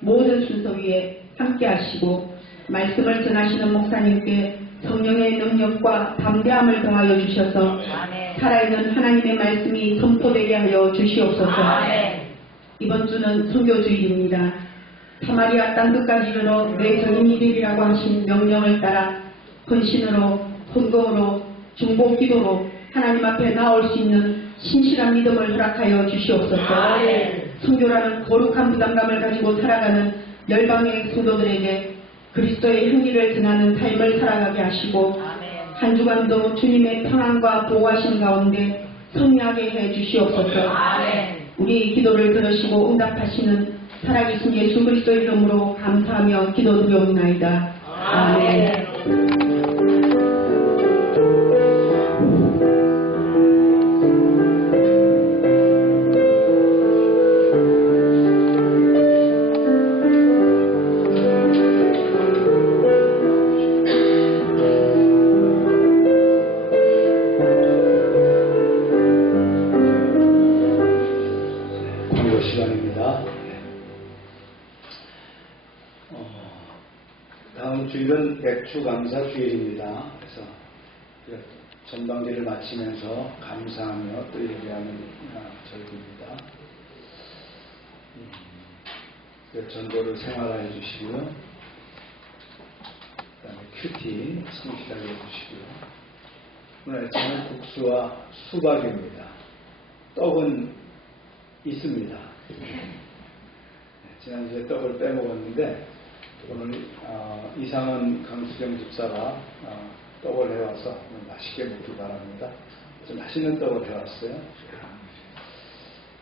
모든 순서 위에 함께 하시고 말씀을 전하시는 목사님께 성령의 능력과 담대함을 더하여 주셔서 살아있는 하나님의 말씀이 선포되게 하여 주시옵소서. 이번 주는 선교주일입니다. 사마리아 땅끝까지 이르러 내 전인이 되리라고 하신 명령을 따라 헌신으로, 헌금으로, 중보 기도로 하나님 앞에 나올 수 있는 신실한 믿음을 허락하여 주시옵소서. 선교라는 거룩한 부담감을 가지고 살아가는 열방의 성도들에게 그리스도의 행위를 전하는 삶을 살아가게 하시고 한 주간도 주님의 평안과 보호하신 가운데 승리하게 해 주시옵소서. 우리 기도를 들으시고 응답하시는 살아계신 예수 그리스도의 이름으로 감사하며 기도드리옵나이다. 아멘. 다음 주일은 백주감사 주일입니다. 그래서 전방기를 마치면서 감사하며 또 예배하는 절기입니다. 전도를 생활화해 주시고요. 그 다음에 큐티 성실하게 해주시고요. 오늘 아침은 국수와 수박입니다. 떡은 있습니다. 지난주에 떡을 빼먹었는데 오늘 이상은 강수경 집사가 떡을 해와서 맛있게 먹기 바랍니다. 좀 맛있는 떡을 해왔어요.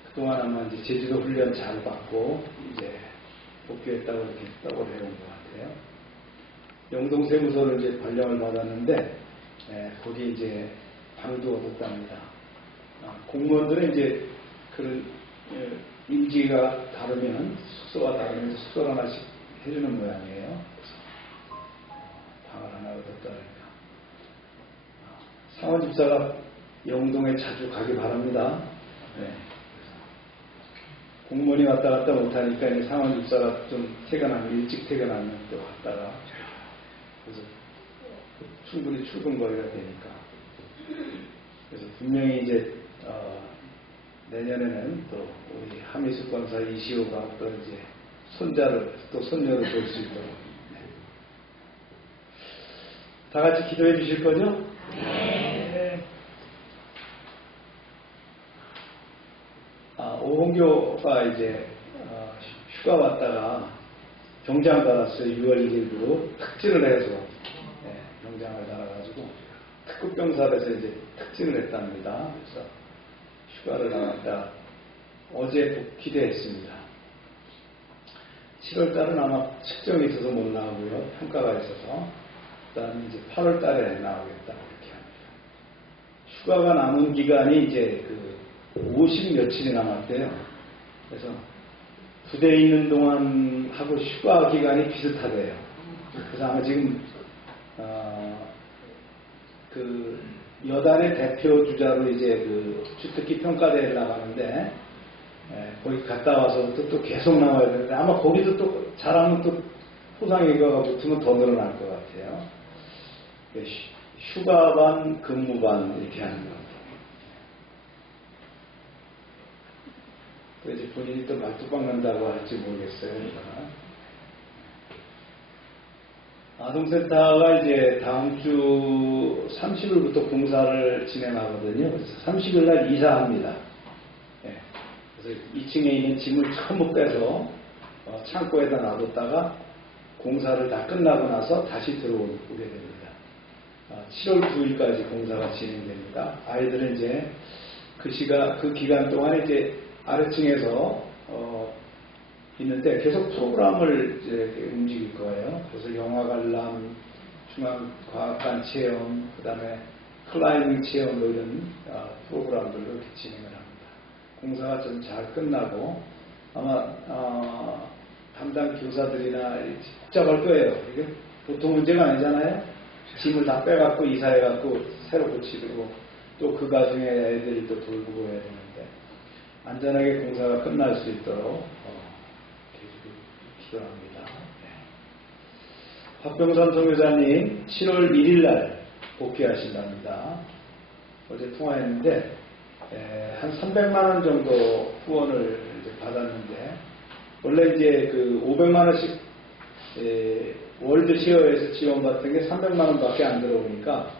그동안 아마 이제 제주도 훈련 잘 받고 이제 복귀했다고 이렇게 떡을 해온 것 같아요. 영동세무서를 이제 발령을 받았는데 거기 이제 방도 얻었답니다. 공무원들은 이제 그런 임지가 다르면 숙소가 다르면 숙소 하나씩 해주는 모양이에요. 방을 하나 얻었다니까. 상원 집사가 영동에 자주 가기 바랍니다. 공무원이 왔다 갔다 못하니까 상원 집사가 좀 퇴근하면 일찍 퇴근하면 또 갔다가 그래서 충분히 출근 거리가 되니까 그래서 분명히 이제 내년에는 또 우리 하미수 권사 이시호가 또 이제 손자를 또 손녀를 볼 수 있도록 다 같이 기도해 주실 거죠? 네. 오홍교가 이제 휴가 왔다가 병장 받았어요. 6월 1일부로 특진을 해서 병장을 달아가지고 특급 병사에서 이제 특진을 했답니다. 그래서 휴가를 나갔다 어제 복귀됐습니다. 7월달은 아마 측정이 있어서 못 나오고요. 평가가 있어서 그 다음에 이제 8월달에 나오겠다 이렇게 합니다. 휴가가 남은 기간이 이제 50 며칠이 남았대요. 그래서 부대에 있는 동안 하고 휴가 기간이 비슷하대요. 그래서 아마 지금 그 여단의 대표 주자로 이제 주특기 평가대회를 나가는데 거기 갔다 와서 또 계속 나와야 되는데 아마 거기도 또 잘하면 또 포상이가 붙으면 더 늘어날 것 같아요. 휴가 반 근무 반 이렇게 하는 것 같아요. 그래서 본인이 또 말뚝박 난다고 할지 모르겠어요. 아동센터가 이제 다음 주 30일부터 공사를 진행하거든요. 그래서 30일 날 이사합니다. 그래서 2층에 있는 짐을 전부 빼서 창고에다 놔뒀다가 공사를 다 끝나고 나서 다시 들어오게 됩니다. 7월 9일까지 공사가 진행됩니다. 아이들은 이제 그 기간 동안에 이제 아래층에서 있는데 계속 프로그램을 이제 움직일 거예요. 그래서 영화 관람, 중앙과학관 체험, 그 다음에 클라이밍 체험 이런 프로그램들로 이렇게 진행을 합니다. 공사가 좀 잘 끝나고 아마 담당 교사들이나 복잡할 거예요. 이게 보통 문제가 아니잖아요. 짐을 다 빼갖고 이사해갖고 새로 고치고 또 그 과정에 애들이 또 돌보고 해야 되는데 안전하게 공사가 끝날 수 있도록 기도합니다. 박병선 선교사님 7월 1일 날 복귀하신답니다. 어제 통화했는데 한 300만 원 정도 후원을 이제 받았는데 원래 이제 그 500만 원씩 월드시어에서 지원받던 게 300만 원밖에 안 들어오니까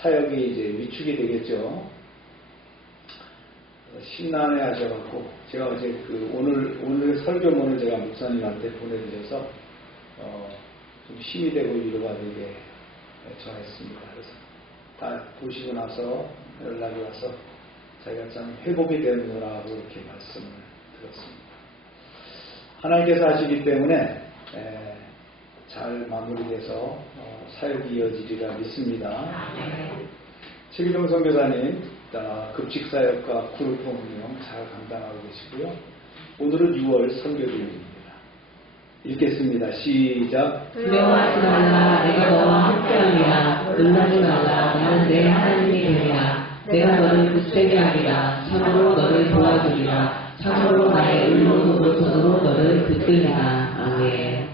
사역이 이제 위축이 되겠죠. 심란해 하셔갖고 제가 어제 그 오늘 설교문을 제가 목사님한테 보내드려서 좀 힘이 되고 위로가 되게 전했습니다. 그래서 다 보시고 나서 연락이 와서 자기가 참 회복이 되는구나라고 이렇게 말씀을 들었습니다. 하나님께서 하시기 때문에 잘 마무리돼서 사역이 이어지리라 믿습니다. 최기동 선교사님 급식사역과 그룹 운영 잘 감당하고 계시고요. 오늘은 6월 선교주일입니다. 읽겠습니다. 시작. 두려워하지 말라. 내가 너와 함께하리라. 놀라지 말라. 나는 내 하나님이 되리라. 내가 너를 굳세게 하리라. 참으로 너를 도와주리라. 참으로 나의 의로운 손으로 너를 붙들리라. 아멘.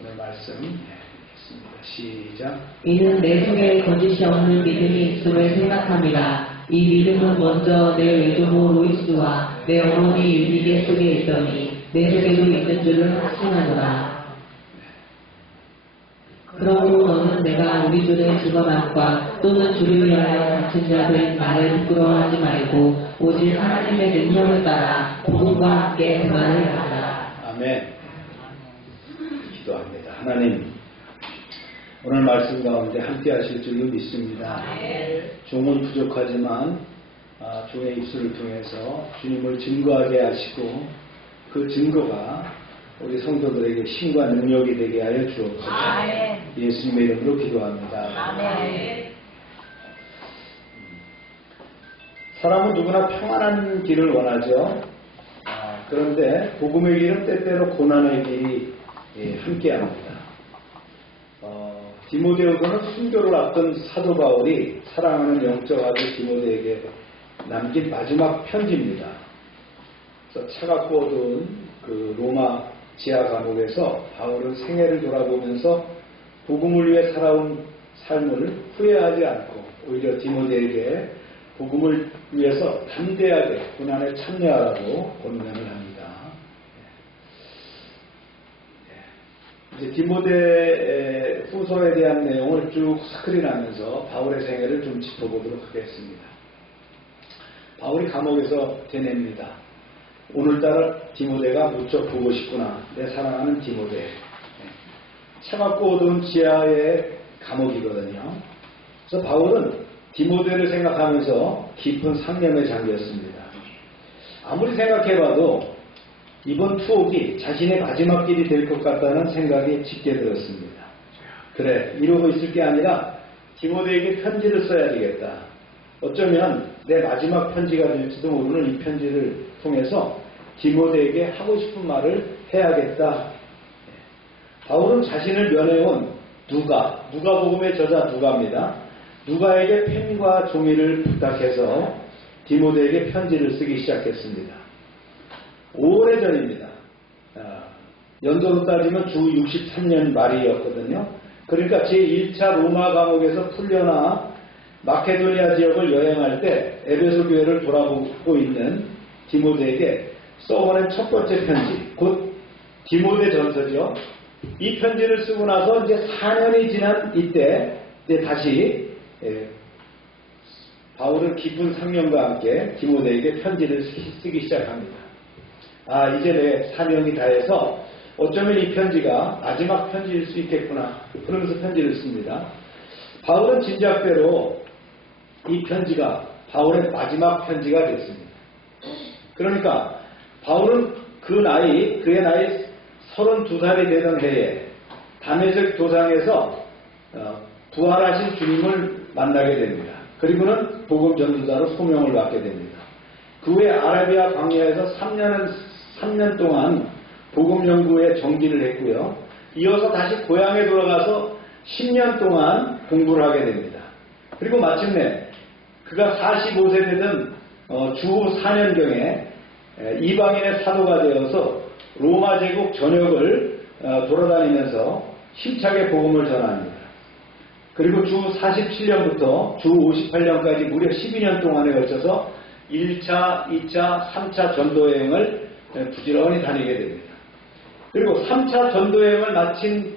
오늘 말씀 읽겠습니다. 시작. 이는 내 속에 거짓이 없는 믿음이 있음을 생각합니다. 이 믿음은 먼저 내 외조모 로이스와 내 어머니 유니게 속에 있더니 내 속에도 있는 줄을 확신하노라. 그러므로 너는 내가 우리 주의 죽어남과 또는 주를 위하여 갇힌 자들 나를 부끄러워하지 말고 오직 하나님의 능력을 따라 복음과 함께 그만을 하라. 아멘. 기도합니다. 하나님, 오늘 말씀 가운데 함께 하실 줄로 믿습니다. 종은 부족하지만 종의 입술을 통해서 주님을 증거하게 하시고 그 증거가 우리 성도들에게 힘과 능력이 되게 하여 주옵소서. 예수님의 이름으로 기도합니다. 사람은 누구나 평안한 길을 원하죠. 그런데 복음의 길은 때때로 고난의 길이 함께합니다. 디모데후서는 순교를 앞둔 사도 바울이 사랑하는 영적 아들 디모데에게 남긴 마지막 편지입니다. 그래서 차갑고 어두운 그 로마 지하 감옥에서 바울은 생애를 돌아보면서 복음을 위해 살아온 삶을 후회하지 않고 오히려 디모데에게 복음을 위해서 담대하게 고난에 참여하라고 권면을 합니다. 이제 디모데 후서에 대한 내용을 쭉 스크린하면서 바울의 생애를 좀 짚어보도록 하겠습니다. 바울이 감옥에서 되냅니다. 오늘따라 디모데가 무척 보고 싶구나. 내 사랑하는 디모데. 차갑고 어두운 지하의 감옥이거든요. 그래서 바울은 디모데를 생각하면서 깊은 상념에 잠겼습니다. 아무리 생각해봐도 이번 투옥이 자신의 마지막 길이 될 것 같다는 생각이 짙게 들었습니다. 그래, 이러고 있을 게 아니라 디모데에게 편지를 써야 되겠다. 어쩌면 내 마지막 편지가 될지도 모르는 이 편지를 통해서 디모데에게 하고 싶은 말을 해야겠다. 바울은 자신을 면해온 누가복음의 저자 누가입니다. 누가에게 펜과 종이를 부탁해서 디모데에게 편지를 쓰기 시작했습니다. 오래전입니다. 연도로 따지면 주 63년 말이었거든요. 그러니까 제1차 로마 감옥에서 풀려나 마케도니아 지역을 여행할 때 에베소 교회를 돌아보고 있는 디모데에게 써보낸 첫 번째 편지, 곧 디모데 전서죠. 이 편지를 쓰고 나서 이제 4년이 지난 이때 이제 다시 바울은 깊은 상념과 함께 디모데에게 편지를 쓰기 시작합니다. 이제 내 사명이 다해서 어쩌면 이 편지가 마지막 편지일 수 있겠구나. 그러면서 편지를 씁니다. 바울은 짐작대로 이 편지가 바울의 마지막 편지가 됐습니다. 그러니까 바울은 그의 나이 32살이 되던 해에 다메섹 도상에서 부활하신 주님을 만나게 됩니다. 그리고는 복음 전도자로 소명을 받게 됩니다. 그 후에 아라비아 광야에서 3년 동안 복음 연구에 정기를 했고요. 이어서 다시 고향에 돌아가서 10년 동안 공부를 하게 됩니다. 그리고 마침내 그가 45세 되던 주후 4년경에 이방인의 사도가 되어서 로마 제국 전역을 돌아다니면서 힘차게 복음을 전합니다. 그리고 주 47년부터 주 58년까지 무려 12년 동안에 걸쳐서 1차, 2차, 3차 전도여행을 부지런히 다니게 됩니다. 그리고 3차 전도여행을 마친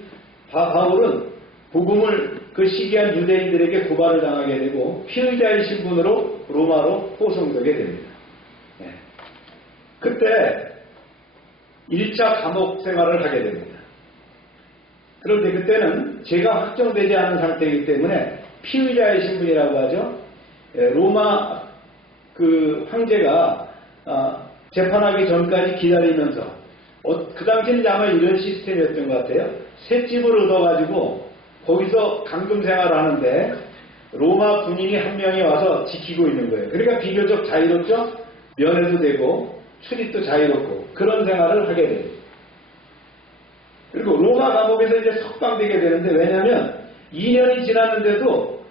바울은 복음을 그 시기한 유대인들에게 고발을 당하게 되고 피의자의 신분으로 로마로 포송되게 됩니다. 그때 1차 감옥 생활을 하게 됩니다. 그런데 그때는 죄가 확정되지 않은 상태이기 때문에 피의자의 신분이라고 하죠. 로마 그 황제가 재판하기 전까지 기다리면서 그 당시에는 아마 이런 시스템이었던 것 같아요. 새 집을 얻어가지고 거기서 감금 생활을 하는데 로마 군인이 한 명이 와서 지키고 있는 거예요. 그러니까 비교적 자유롭죠. 면회도 되고 출입도 자유롭고 그런 생활을 하게 돼요. 그리고 로마 감옥에서 이제 석방되게 되는데, 왜냐하면 2년이 지났는데도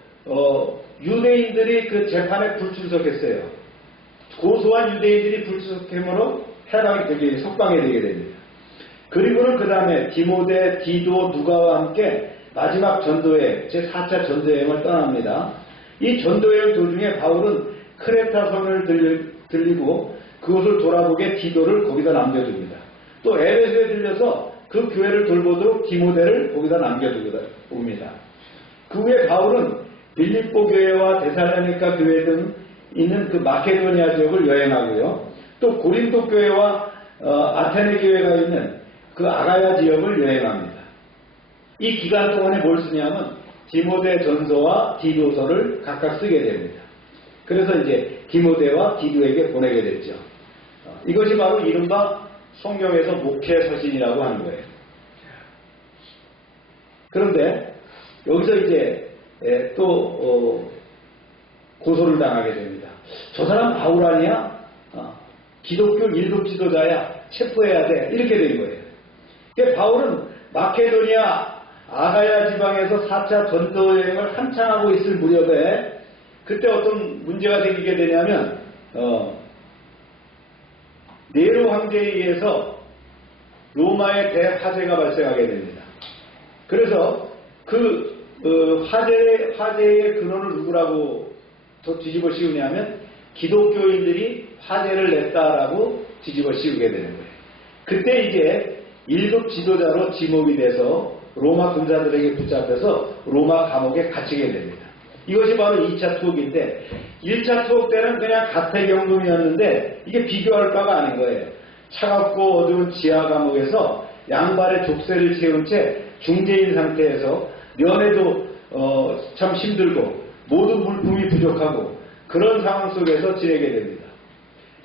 유대인들이 그 재판에 불출석했어요. 고소한 유대인들이 불출석함으로 해방이 되게 석방이 되게 됩니다. 그리고는 그 다음에 디모데, 디도, 누가와 함께 마지막 전도여행, 제4차 전도여행을 떠납니다. 이 전도여행 도중에 바울은 크레타 섬을 들리고 그곳을 돌아보게 디도를 거기다 남겨줍니다. 또 에베소에 들려서 그 교회를 돌보도록 디모데를 거기다 남겨두고 옵니다. 그 후에 바울은 빌립보 교회와 데살로니가 교회 등 있는 그 마케도니아 지역을 여행하고요. 또 고린도 교회와 아테네 교회가 있는 그 아가야 지역을 여행합니다. 이 기간 동안에 뭘 쓰냐면 디모데 전서와 디도서를 각각 쓰게 됩니다. 그래서 이제 디모데와 디도에게 보내게 됐죠. 이것이 바로 이른바 성경에서 목회 서신이라고 하는 거예요. 그런데 여기서 이제 또 고소를 당하게 됩니다. 저 사람 바울 아니야? 기독교 1급 지도자야. 체포해야 돼. 이렇게 된 거예요. 그러니까 바울은 마케도니아 아가야 지방에서 4차 전도여행을 한창 하고 있을 무렵에 그때 어떤 문제가 생기게 되냐면 네로 황제에 의해서 로마에 대화재가 발생하게 됩니다. 그래서 그 화재의 근원을 누구라고 더 뒤집어 씌우냐면 기독교인들이 화재를 냈다라고 뒤집어 씌우게 되는 거예요. 그때 이제 1급 지도자로 지목이 돼서 로마 군사들에게 붙잡혀서 로마 감옥에 갇히게 됩니다. 이것이 바로 2차 투옥인데 1차 투옥 때는 그냥 가택연금이었는데 이게 비교할 바가 아닌 거예요. 차갑고 어두운 지하 감옥에서 양발에 족쇄를 채운 채 중재인 상태에서 면회도 참 힘들고 모든 물품이 부족하고 그런 상황 속에서 지내게 됩니다.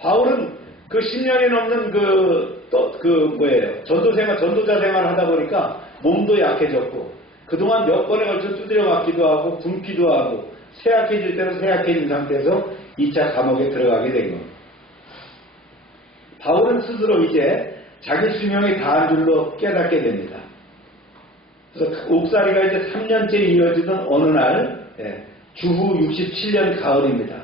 바울은 그 10년이 넘는 전도자 생활을 하다 보니까 몸도 약해졌고 그동안 몇 번에 걸쳐 두드려 맞기도 하고 굶기도 하고 쇠약해질 때는 쇠약해진 상태에서 2차 감옥에 들어가게 된 겁니다. 바울은 스스로 이제 자기 수명이 다한 줄로 깨닫게 됩니다. 그래서 옥살이가 이제 3년째 이어지던 어느 날 주후 67년 가을입니다.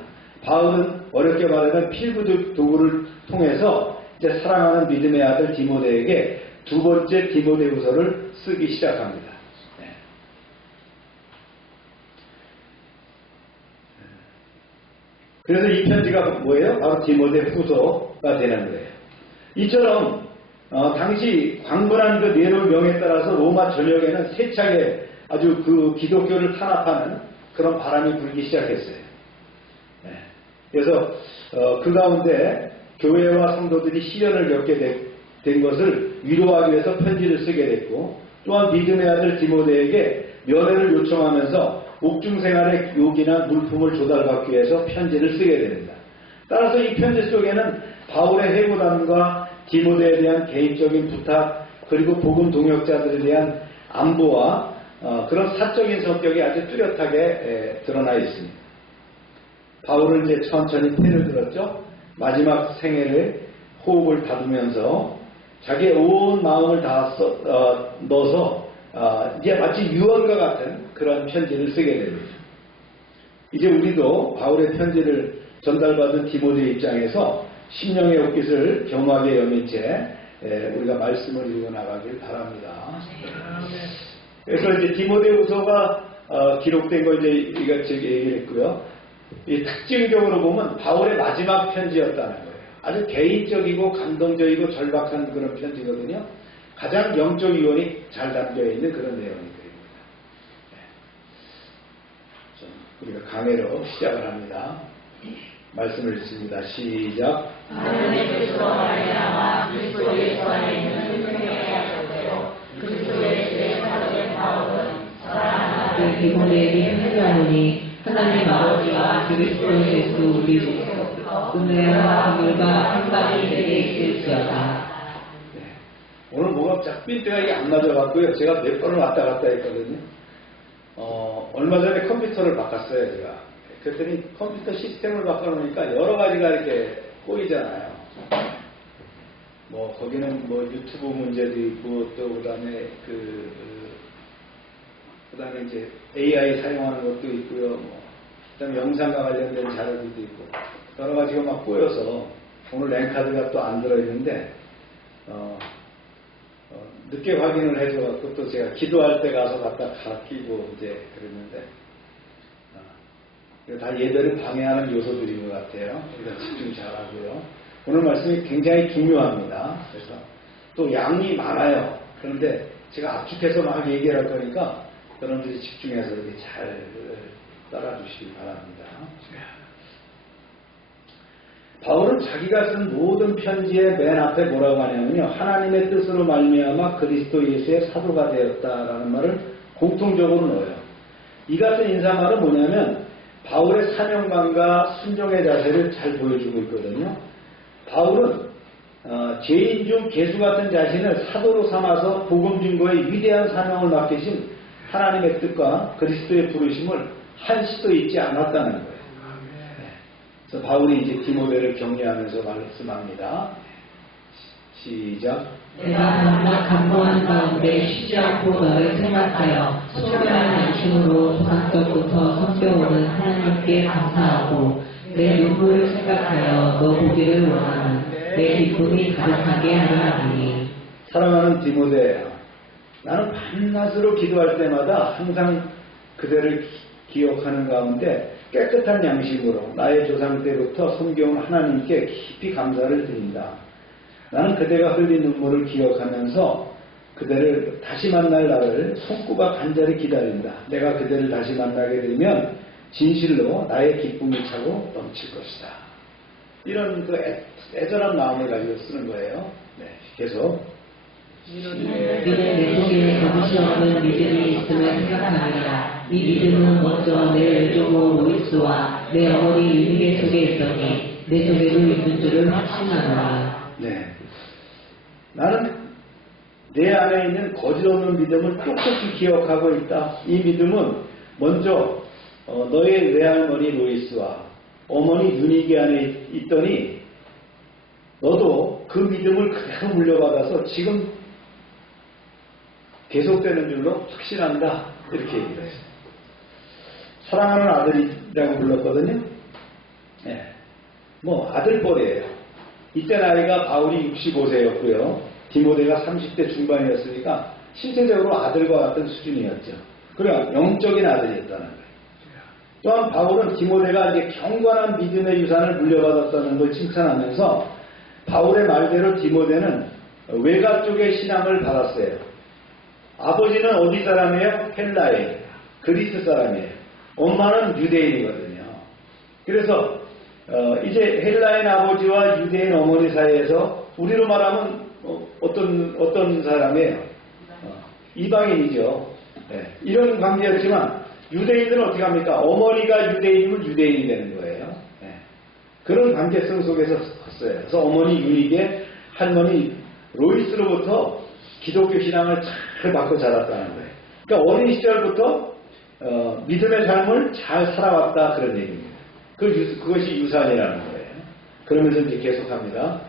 바울은 어렵게 말하면 필구 도구를 통해서 이제 사랑하는 믿음의 아들 디모데에게 두 번째 디모데후서를 쓰기 시작합니다. 그래서 이 편지가 뭐예요? 바로 디모데후서가 되는 거예요. 이처럼 당시 광분한 그 네로 명에 따라서 로마 전역에는 세차게 아주 그 기독교를 탄압하는 그런 바람이 불기 시작했어요. 그래서 그 가운데 교회와 성도들이 시련을 겪게 된 것을 위로하기 위해서 편지를 쓰게 됐고, 또한 믿음의 아들 디모데에게 면회를 요청하면서 옥중생활의 요기나 물품을 조달받기 위해서 편지를 쓰게 됩니다. 따라서 이 편지 속에는 바울의 해고담과 디모데에 대한 개인적인 부탁, 그리고 복음 동역자들에 대한 안보와 그런 사적인 성격이 아주 뚜렷하게 드러나 있습니다. 바울은 이제 천천히 패를 들었죠. 마지막 생애를 호흡을 다두면서 자기의 온 마음을 다 넣어서 이제 마치 유언과 같은 그런 편지를 쓰게 됩니다. 이제 우리도 바울의 편지를 전달받은 디모데 입장에서 심령의 옷깃을 겸하게 여민 채 우리가 말씀을 읽어나가길 바랍니다. 그래서 이제 디모데후서가 기록된 거 이제 이같이 얘기를 했고요. 이 특징적으로 보면 바울의 마지막 편지였다는 거예요. 아주 개인적이고 감동적이고 절박한 그런 편지거든요. 가장 영적 유언이 잘 담겨 있는 그런 내용입니다. 우리가 강해로 시작을 합니다. 말씀을 읽습니다. 시작. 하나님의 뜻으로 말미암아 그리스도 예수 안에 있는 생명의 약속대로 그리스도 예수의 사도된 바울은 사랑하는 디모데에게 편지하노니 하나님 아버지와 그리스도 예수 우리 주 은혜와 긍휼과 평강이 내게 있을지어다. 오늘 뭐가 짝빛대가 이게 안 맞아갖고요. 제가 몇 번을 왔다 갔다 했거든요. 얼마 전에 컴퓨터를 바꿨어요, 제가. 그랬더니 컴퓨터 시스템을 바꿔놓으니까 여러 가지가 이렇게 꼬이잖아요. 뭐, 거기는 뭐 유튜브 문제도 있고, 또 그다음에 그다음에 이제 AI 사용하는 것도 있고요. 뭐, 그다음에 영상과 관련된 자료들도 있고, 여러 가지가 막 꼬여서 오늘 랜카드가 또 안 들어있는데, 늦게 확인을 해줘갖고 또 제가 기도할 때 가서 갖다 끼고 이제 그랬는데, 다 예배를 방해하는 요소들인 것 같아요. 우리가 집중 잘하고요. 오늘 말씀이 굉장히 중요합니다. 그래서 또 양이 많아요. 그런데 제가 압축해서 막 얘기할 거니까 여러분들이 집중해서 이렇게 잘 따라주시기 바랍니다. 바울은 자기가 쓴 모든 편지의 맨 앞에 뭐라고 하냐면요. 하나님의 뜻으로 말미암아 그리스도 예수의 사도가 되었다라는 말을 공통적으로 넣어요. 이 같은 인사말은 뭐냐면 바울의 사명감과 순종의 자세를 잘 보여주고 있거든요. 바울은 죄인 중 개수 같은 자신을 사도로 삼아서 복음 증거의 위대한 사명을 맡기신 하나님의 뜻과 그리스도의 부르심을 한시도 잊지 않았다는 거예요. 그래서 바울이 이제 디모데를 격려하면서 말씀합니다. 시작. 내가 밤낮 간구한 가운데 쉬지 않고 너를 생각하여 소멸한 양심으로 성격부터 성겨오는 하나님께 감사하고 내 눈물을 생각하여 너 보기를 원하는 내 기쁨이 가득하게 하려 하니. 사랑하는 디모데, 나는 밤낮으로 기도할 때마다 항상 그대를 기억하는 가운데 깨끗한 양심으로 나의 조상 때부터 섬겨온 하나님께 깊이 감사를 드린다. 나는 그대가 흘린 눈물을 기억하면서 그대를 다시 만날 날을 손꼽아 간절히 기다린다. 내가 그대를 다시 만나게 되면 진실로 나의 기쁨이 차고 넘칠 것이다. 이런 그 애절한 마음을 가지고 쓰는 거예요. 네, 계속. 이는 내 속에 거짓이 없는 믿음이 있음을 생각하느라 이 믿음은 먼저 내 외조모 로이스와 내 어머니 유니게 속에 있더니 내 속에도 있는 줄을 확신하노라. 네. 나는 내 안에 있는 거짓 없는 믿음을 똑똑히 기억하고 있다. 이 믿음은 먼저 너의 외할머니 로이스와 어머니 유니게 안에 있더니 너도 그 믿음을 그대로 물려받아서 지금 계속되는 줄로 확신한다. 이렇게 얘기를 했어요. 사랑하는 아들이라고 불렀거든요. 네. 뭐 아들뻘이에요. 이때 나이가 바울이 65세였고요. 디모데가 30대 중반이었으니까 신체적으로 아들과 같은 수준이었죠. 그러니까 영적인 아들이었다는 거예요. 또한 바울은 디모데가 이제 경건한 믿음의 유산을 물려받았다는 걸 칭찬하면서 바울의 말대로 디모데는 외가 쪽의 신앙을 받았어요. 아버지는 어디 사람이에요? 헬라인, 그리스 사람이에요. 엄마는 유대인이거든요. 그래서 이제 헬라인 아버지와 유대인 어머니 사이에서 우리로 말하면 어떤 사람이에요? 이방인이죠. 네. 이런 관계였지만 유대인들은 어떻게 합니까? 어머니가 유대인이면 유대인이 되는 거예요. 네. 그런 관계성 속에서 컸어요. 그래서 어머니 유니게 할머니 로이스로부터 기독교 신앙을 잘 받고 자랐다는 거예요. 그러니까 어린 시절부터 믿음의 삶을 잘 살아왔다 그런 얘기입니다. 그것이 유산이라는 거예요. 그러면서 이제 계속합니다.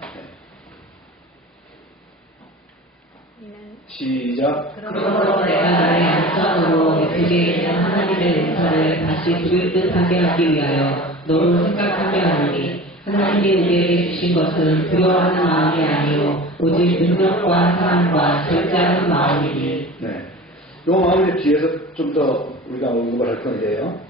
네. 시작. 그러므로 내가 나의 안전으로 내 속에 있는 하나님의 은사를 다시 부를 듯하게 하기 위하여 너로 생각하게 하노니 하나님이 우리에게 주신 것은 두려워하는 마음이 아니요 오직 능력과 사랑과 절제하는 마음이니. 네. 요 마음을 뒤에서 좀 더 우리가 언급을 할 건데요.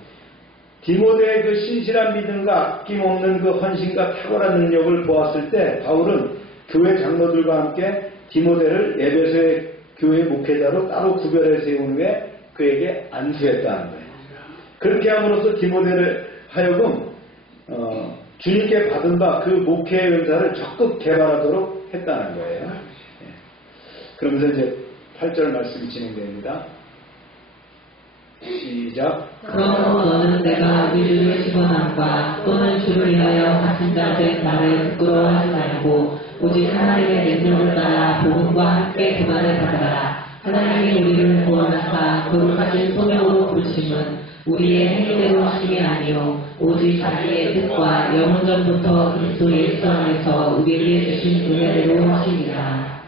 디모데의 그 신실한 믿음과 아낌없는 그 헌신과 탁월한 능력을 보았을 때 바울은 교회 장로들과 함께 디모데를 에베소의 교회 목회자로 따로 구별해 세운 후에 그에게 안수했다는 거예요. 그렇게 함으로써 디모데를 하여금 주님께 받은 바 그 목회의 은사를 적극 개발하도록 했다는 거예요. 그러면서 이제 8절 말씀이 진행됩니다. 시작. 그러므로 너는 내가 우리를 시원함과 또는 주를 위하여 갇힌 자된 나를 부끄러워하지 말고 오직 하나님의 능력을 따라 복음과 함께 교만을 받아라. 하나님이 우리를 구원하사 거룩하신 소명으로 부르심은 우리의 행위대로 하심이 아니요 오직 자기의 뜻과 영원전부터 그리스도 예수 안에서 우리에게 주신 은혜대로 하심이라.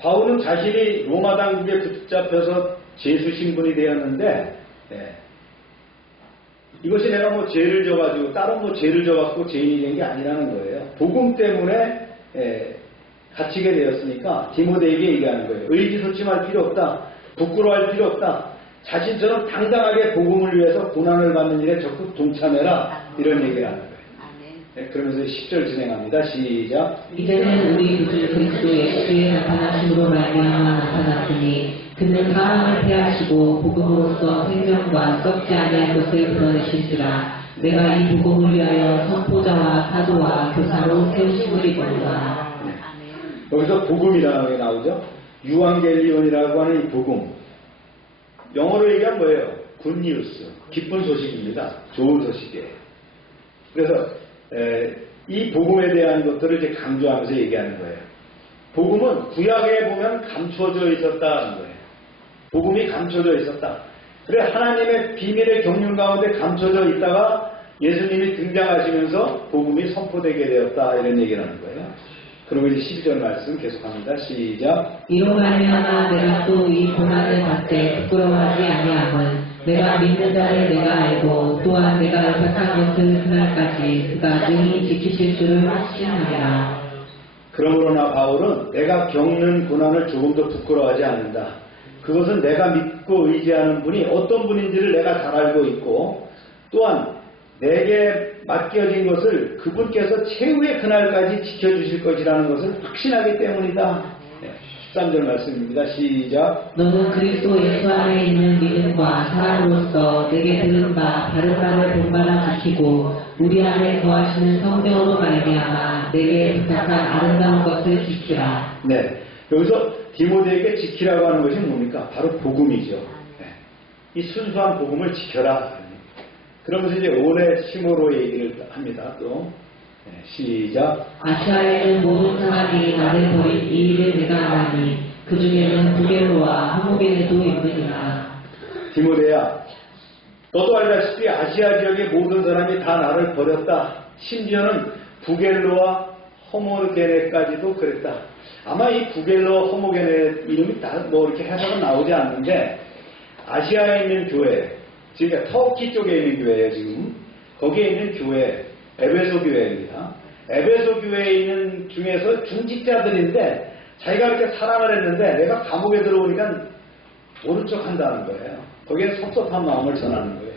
바울은 자신이 로마 당국에 붙잡혀서 제수 신분이 되었는데 이것이 내가 뭐 죄를 져가지고 다른 뭐 죄를 져갖고 죄인이 된 게 아니라는 거예요. 복음 때문에 갇히게 되었으니까 디모데에게 얘기하는 거예요. 의기소침할 필요 없다. 부끄러워할 필요 없다. 자신처럼 당당하게 복음을 위해서 고난을 받는 일에 적극 동참해라. 이런 얘기를 하는 거예요. 네, 그러면서 10절 진행합니다. 시작. 이제는 우리 구주 그리스도 예수의 나타나심으로 말미암아 나타났으니 그는 사망을 패하시고 복음으로써 생명과 썩지 아니할 것을 드러내신지라. 내가 이 복음을 위하여 선포자와 사도와 교사로 세우심이거니와. 여기서 복음이라는 게 나오죠. 유앙겔리온이라고 하는 이 복음. 영어로 얘기하면 뭐예요? 굿뉴스. 기쁜 소식입니다. 좋은 소식이에요. 그래서 이 복음에 대한 것들을 이제 강조하면서 얘기하는 거예요. 복음은 구약에 보면 감춰져 있었다는 거예요. 복음이 감춰져 있었다. 그래 하나님의 비밀의 경륜 가운데 감춰져 있다가 예수님이 등장하시면서 복음이 선포되게 되었다. 이런 얘기를 하는 거예요. 그리고 이제 12절 말씀 계속합니다. 시작. 이로 말미암아 내가 또 이 고난을 받되 부끄러워하지 아니함은 내가 믿는 자를 내가 알고 또한 내가 의탁한 것을 그날까지 그가 능히 지키실 줄을 확신하리라. 그러므로나 바울은 내가 겪는 고난을 조금도 부끄러워하지 않는다. 그것은 내가 믿고 의지하는 분이 어떤 분인지를 내가 잘 알고 있고 또한 내게 맡겨진 것을 그분께서 최후의 그날까지 지켜주실 것이라는 것을 확신하기 때문이다. 13절 말씀입니다. 시작. 너는 그리스도 예수 안에 있는 믿음과 사랑으로서 내게 들은 바 다른 바를 본받아 지키고 우리 안에 거하시는 성령으로 말미암아 내게 부탁한 아름다운 것을 지키라. 네, 여기서 디모데에게 지키라고 하는 것이 뭡니까? 바로 복음이죠. 이 순수한 복음을 지켜라. 그러면서 이제 오네시모로 얘기를 합니다. 또 시작. 아시아에는 모든 사람이 나를 버린 이 일을 내가 아나니 그 중에는 부겔로와 한국인에도 있느니라. 디모데야, 너도 알다시피 아시아 지역의 모든 사람이 다 나를 버렸다. 심지어는 부겔로와 호모게네까지도 그랬다. 아마 이 부겔로와 호모게네 이름이 다 뭐 이렇게 해석은 나오지 않는데 아시아에 있는 교회, 그러니까 터키 쪽에 있는 교회예요. 지금 거기에 있는 교회 에베소 교회입니다. 에베소 교회에 있는 중에서 중직자들인데 자기가 그렇게 사랑을 했는데 내가 감옥에 들어오니까 모른 척 한다는 거예요. 거기에 섭섭한 마음을 전하는 거예요.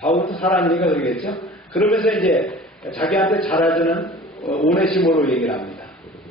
바울도 사람이니까 그러겠죠. 그러면서 이제 자기한테 잘해주는 오네시모로 얘기를 합니다.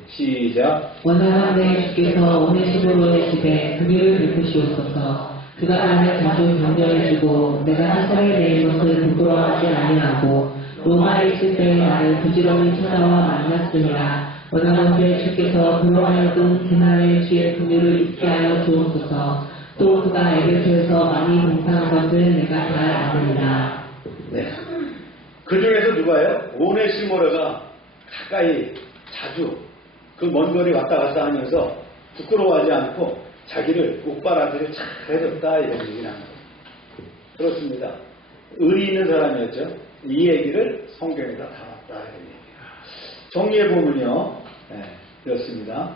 시작. 원하건대 주께서 오네시모로의 집에 그녀를 베푸시옵소서. 그가 나를 자주 격려해주고 내가 사사에 내인 것을 부끄러워하지 아니하고 로마에 있을 때 나를 부지런히 찾아와 만났으니라. 원하건대 주께서 그로 하여금 그날의 주의 긍휼을 잊게 하여 주옵소서. 또 그가 에베소에서 많이 봉사한 것을 내가 잘 아느니라. 네. 그 중에서 누가요? 오네시모로가 가까이 자주 그 먼 거리 왔다 갔다 하면서 부끄러워하지 않고 자기를 옥바라지를 잘 해줬다 이런 얘기를 합니다. 그렇습니다. 의리 있는 사람이었죠. 이 얘기를 성경에다 담았다 이런 얘기예요. 정리해 보면요, 그렇습니다.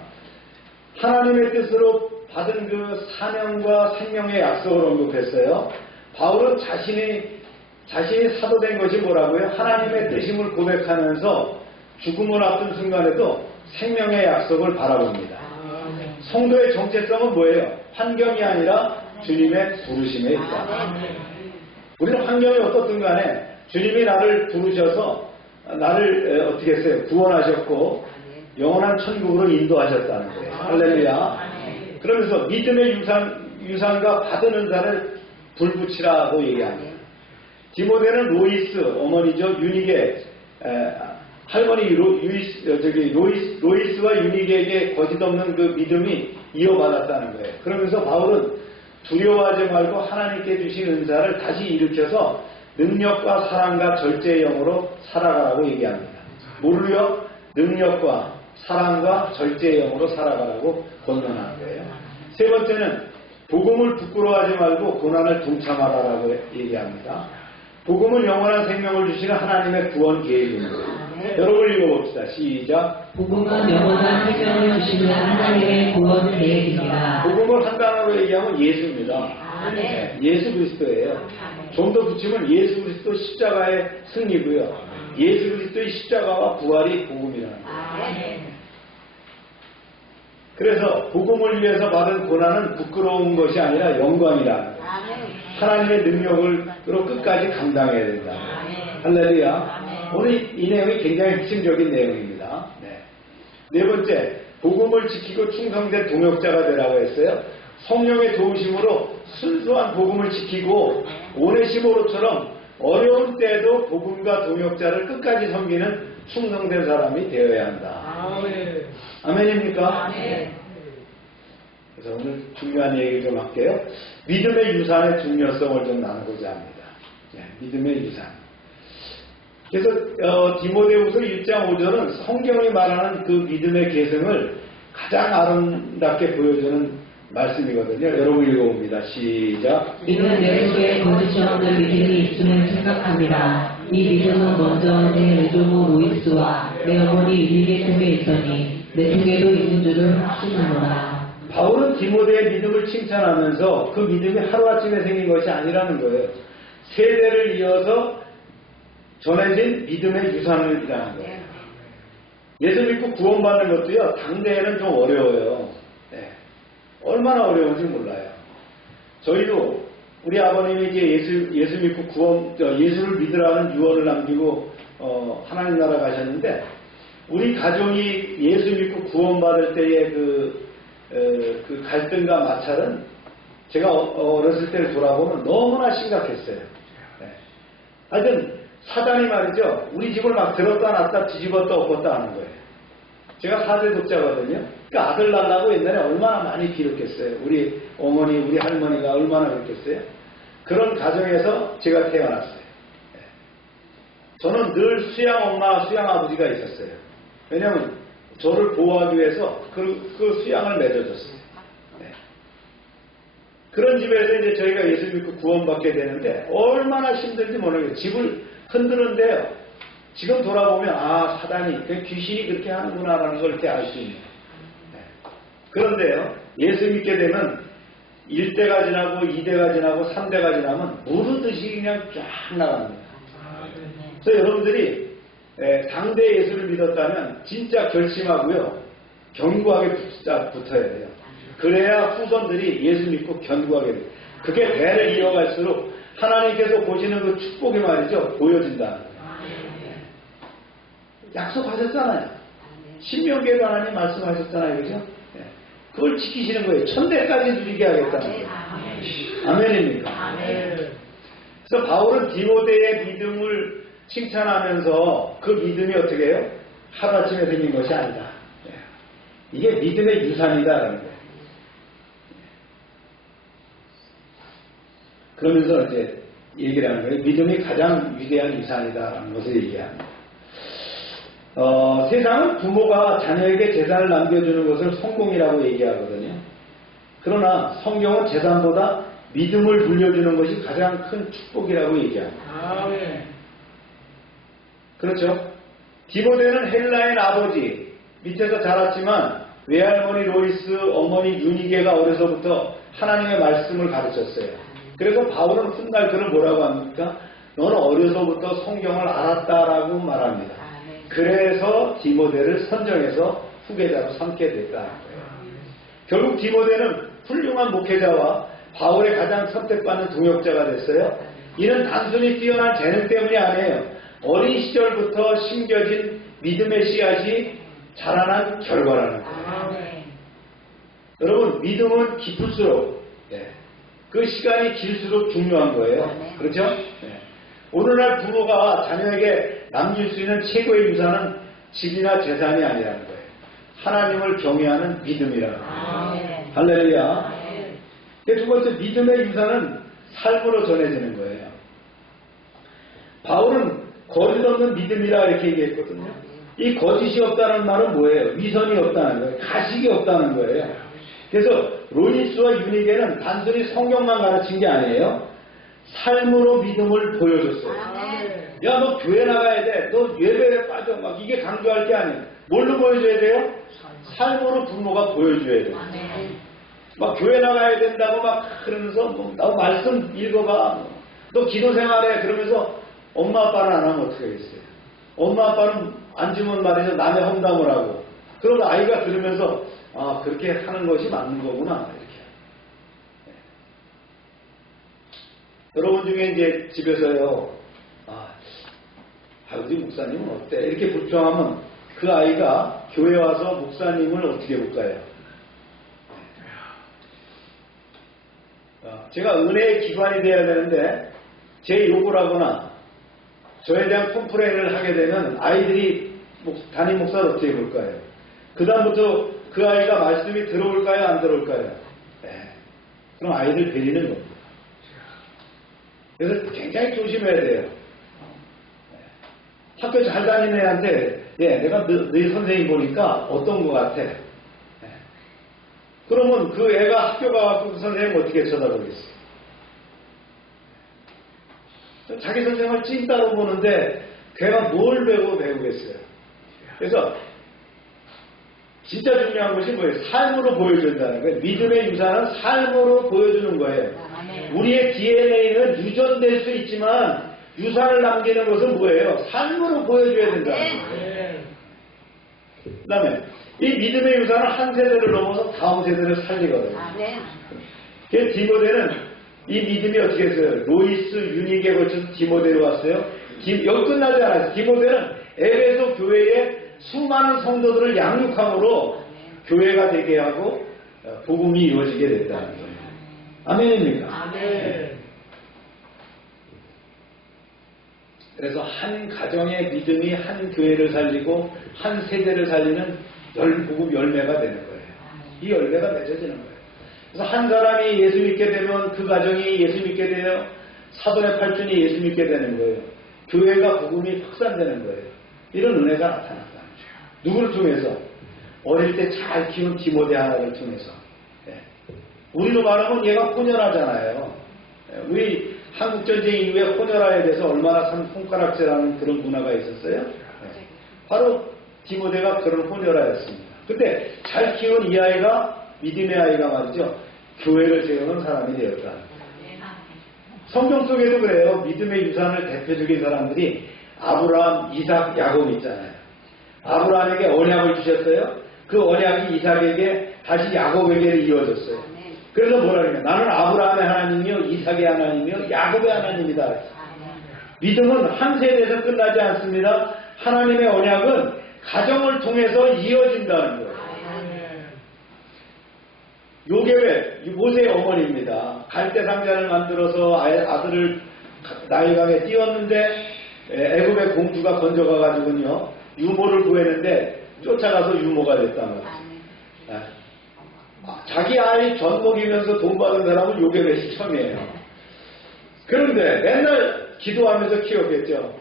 하나님의 뜻으로 받은 그 사명과 생명의 약속을 언급했어요. 바울은 자신이 자신이 사도된 것이 뭐라고요? 하나님의 뜻임을 고백하면서 죽음을 앞둔 순간에도 생명의 약속을 바라봅니다. 성도의 정체성은 뭐예요? 환경이 아니라 주님의 부르심에 있다. 우리는 환경이 어떻든 간에 주님이 나를 부르셔서 나를 어떻게 했어요? 구원하셨고 영원한 천국으로 인도하셨다는 거예요. 할렐루야. 그러면서 믿음의 유산과 받은 은사를 불붙이라고 얘기합니다. 디모데는 로이스 어머니죠. 유니게 할머니 로이스와 유니게에게 거짓없는 그 믿음이 이어받았다는 거예요. 그러면서 바울은 두려워하지 말고 하나님께 주신 은사를 다시 일으켜서 능력과 사랑과 절제의 영으로 살아가라고 얘기합니다. 뭐를요? 능력과 사랑과 절제의 영으로 살아가라고 권면하는 거예요. 세 번째는 복음을 부끄러워하지 말고 고난을 동참하라고 얘기합니다. 복음은 영원한 생명을 주시는 하나님의 구원 계획입니다. 여러분 읽어봅시다. 시작. 복음은 영원한 생명을 주시는 하나님의 구원 계획입니다. 복음을 한 단어로 얘기하면 예수입니다. 네, 예수 그리스도예요. 좀 더 붙이면 예수 그리스도 십자가의 승리고요. 예수 그리스도의 십자가와 부활이 복음이라는 거예요. 그래서 복음을 위해서 받은 고난은 부끄러운 것이 아니라 영광이라. 하나님의 능력으로 끝까지 감당해야 된다. 할렐루야. 오늘 이 내용이 굉장히 핵심적인 내용입니다. 네 번째, 복음을 지키고 충성된 동역자가 되라고 했어요. 성령의 도우심으로 순수한 복음을 지키고 오네시모로처럼 어려운 때에도 복음과 동역자를 끝까지 섬기는 충성된 사람이 되어야 한다. 아멘입니까? 그래서 오늘 중요한 얘기 좀 할게요. 믿음의 유산의 중요성을 좀 나누고자 합니다. 믿음의 유산. 그래서 디모데후서 1장 5절은 성경이 말하는 그 믿음의 계승을 가장 아름답게 보여주는 말씀이거든요. 여러분 읽어봅니다. 시작. 이는 내 속에 거짓이 없는 믿음이 있음을 생각합니다. 이 믿음은 먼저 내 외조모 로이스와 내 어머니 유니게 속에 있더니 내 속에도 있는 줄을 확신하노라. 바울은 디모데의 믿음을 칭찬하면서 그 믿음이 하루아침에 생긴 것이 아니라는 거예요. 세대를 이어서 전해진 믿음의 유산이라는 거예요. 예수 믿고 구원받는 것도요, 당대에는 좀 어려워요. 얼마나 어려운지 몰라요. 저희도 우리 아버님이 이제 예수 믿고 예수를 믿으라는 유언을 남기고 하나님 나라 가셨는데, 우리 가족이 예수 믿고 구원받을 때의 그 갈등과 마찰은 제가 어렸을 때를 돌아보면 너무나 심각했어요. 하여튼 사단이 말이죠, 우리 집을 막 들었다 놨다 뒤집었다 엎었다 하는 거예요. 제가 4대 독자거든요. 그러니까 아들 낳으려고 옛날에 얼마나 많이 기록했어요. 우리 어머니, 우리 할머니가 얼마나 그랬겠어요. 그런 가정에서 제가 태어났어요. 저는 늘 수양 엄마, 수양 아버지가 있었어요. 왜냐하면 저를 보호하기 위해서 그 수양을 맺어줬어요. 그런 집에서 이제 저희가 예수 믿고 구원받게 되는데 얼마나 힘든지 모르겠어요. 집을 흔드는데요. 지금 돌아보면 사단이, 귀신이 그렇게 하는구나라는 걸 이렇게 알 수 있는. 그런데요, 예수 믿게 되면 1대가 지나고 2대가 지나고 3대가 지나면 무르듯이 그냥 쫙 나갑니다. 그래서 여러분들이 당대 예수를 믿었다면 진짜 결심하고요, 견고하게 붙어야 돼요. 그래야 후손들이 예수 믿고 견고하게 돼요. 그게 대를 이어갈수록 하나님께서 보시는 그 축복이 말이죠, 보여진다는 거예요. 약속하셨잖아요. 신명기에도 하나님 말씀하셨잖아요. 그죠? 그걸 지키시는 거예요. 천대까지 누리게 하겠다는 거예요. 아멘입니까? 그래서 바울은 디모데의 믿음을 칭찬하면서 그 믿음이 어떻게 해요? 하루아침에 생긴 것이 아니다. 이게 믿음의 유산이다라는 거예요. 그러면서 이제 얘기를 하는 거예요. 믿음이 가장 위대한 유산이다라는 것을 얘기합니다. 세상은 부모가 자녀에게 재산을 남겨주는 것을 성공이라고 얘기하거든요. 그러나 성경은 재산보다 믿음을 물려주는 것이 가장 큰 축복이라고 얘기합니다. 그렇죠? 디모데는 헬라인 아버지 밑에서 자랐지만 외할머니 로이스, 어머니 유니게가 어려서부터 하나님의 말씀을 가르쳤어요. 그래서 바울은 훗날 그를 뭐라고 합니까? 너는 어려서부터 성경을 알았다라고 말합니다. 그래서 디모데를 선정해서 후계자로 삼게 됐다는 거예요. 결국 디모데는 훌륭한 목회자와 바울의 가장 선택받는 동역자가 됐어요. 이는 단순히 뛰어난 재능 때문이 아니에요. 어린 시절부터 심겨진 믿음의 씨앗이 자라난 결과라는 거예요. 여러분, 믿음은 깊을수록 그 시간이 길수록 중요한 거예요. 그렇죠? 오늘날 부모가 자녀에게 남길 수 있는 최고의 유산은 집이나 재산이 아니라는 거예요. 하나님을 경외하는 믿음이라는 거예요. 할렐루야. 두 번째, 믿음의 유산은 삶으로 전해지는 거예요. 바울은 거짓 없는 믿음이라 이렇게 얘기했거든요. 이 거짓이 없다는 말은 뭐예요? 위선이 없다는 거예요. 가식이 없다는 거예요. 그래서 로이스와 유니게는 단순히 성경만 가르친 게 아니에요. 삶으로 믿음을 보여줬어요. 야, 너 교회 나가야 돼. 너 예배에 빠져. 막 이게 강조할 게 아니에요. 뭘로 보여줘야 돼요? 삶으로 부모가 보여줘야 돼요. 막 교회 나가야 된다고 막 그러면서 너 말씀 읽어봐. 너 기도 생활해. 그러면서 엄마 아빠는 안 하면 어떻게 하겠어요? 엄마 아빠는 안 주면 말이죠. 남의 험담을 하고. 그러면 아이가 들으면서 아, 그렇게 하는 것이 맞는 거구나. 이렇게. 여러분 중에 이제 집에서요, 우리 목사님은 어때? 이렇게 불평하면 그 아이가 교회 와서 목사님을 어떻게 볼까요? 제가 은혜의 기관이 되어야 되는데 제 요구를 하거나 저에 대한 컴플레인을 하게 되면 아이들이 담임 목사를 어떻게 볼까요? 그 다음부터 그 아이가 말씀이 들어올까요? 안 들어올까요? 그럼 아이들 베리는 겁니다. 그래서 굉장히 조심해야 돼요. 학교 잘 다니는 애한테 내가 너희 선생님 보니까 어떤 것 같아? 그러면 그 애가 학교 가서 그 선생님 어떻게 쳐다보겠어요? 자기 선생님을 찐따로 보는데 걔가 뭘 배우겠어요? 그래서 진짜 중요한 것이 뭐예요? 삶으로 보여준다는 거예요. 믿음의 유산은 삶으로 보여주는 거예요. 우리의 DNA는 유전될 수 있지만 유산을 남기는 것은 뭐예요? 삶으로 보여줘야 된다는 거예요. 그 다음에 이 믿음의 유산은 한 세대를 넘어서 다음 세대를 살리거든요. 그래서 디모데는 이 믿음이 어떻게 했어요? 로이스, 유니게 거쳐서 디모데로 왔어요. 여기 끝나지 않았어요. 디모데는 에베소 교회에 수많은 성도들을 양육함으로 교회가 되게 하고 복음이 이루어지게 됐다는 거예요. 아멘입니까? 아멘. 그래서 한 가정의 믿음이 한 교회를 살리고 한 세대를 살리는 복음 열매가 되는 거예요. 이 열매가 맺어지는 거예요. 그래서 한 사람이 예수 믿게 되면 그 가정이 예수 믿게 돼요. 사돈의 팔순이 예수 믿게 되는 거예요. 교회가 복음이 확산되는 거예요. 이런 은혜가 나타났다는 거예요. 누구를 통해서? 어릴 때 잘 키운 디모데 하나를 통해서. 우리로 말하면 얘가 혼혈하잖아요. 우리 한국전쟁 이후에 혼혈화에 대해서 얼마나 손가락질하는 그런 문화가 있었어요? 바로 디모데가 그런 혼혈화였습니다. 근데 잘 키운 이 아이가, 믿음의 아이가 말이죠, 교회를 세우는 사람이 되었다. 성경 속에도 그래요. 믿음의 유산을 대표적인 사람들이 아브라함, 이삭, 야곱 있잖아요. 아브라함에게 언약을 주셨어요. 그 언약이 이삭에게 다시 야곱에게 이어졌어요. 그래서 뭐라 그래요? 나는 아브라함의 하나님이요, 이삭의 하나님이요, 야곱의 하나님이다. 믿음은 한 세대에서 끝나지 않습니다. 하나님의 언약은 가정을 통해서 이어진다는 거예요. 요괴 모세의 어머니입니다. 갈대 상자를 만들어서 아들을 나일강에 띄웠는데 애굽의 공주가 건져가가지고요 유모를 구했는데 쫓아가서 유모가 됐단 말이에요. 자기 아이 전 먹이면서 돈 받은 사람은 요괴의 처음이에요. 그런데 맨날 기도하면서 키웠겠죠.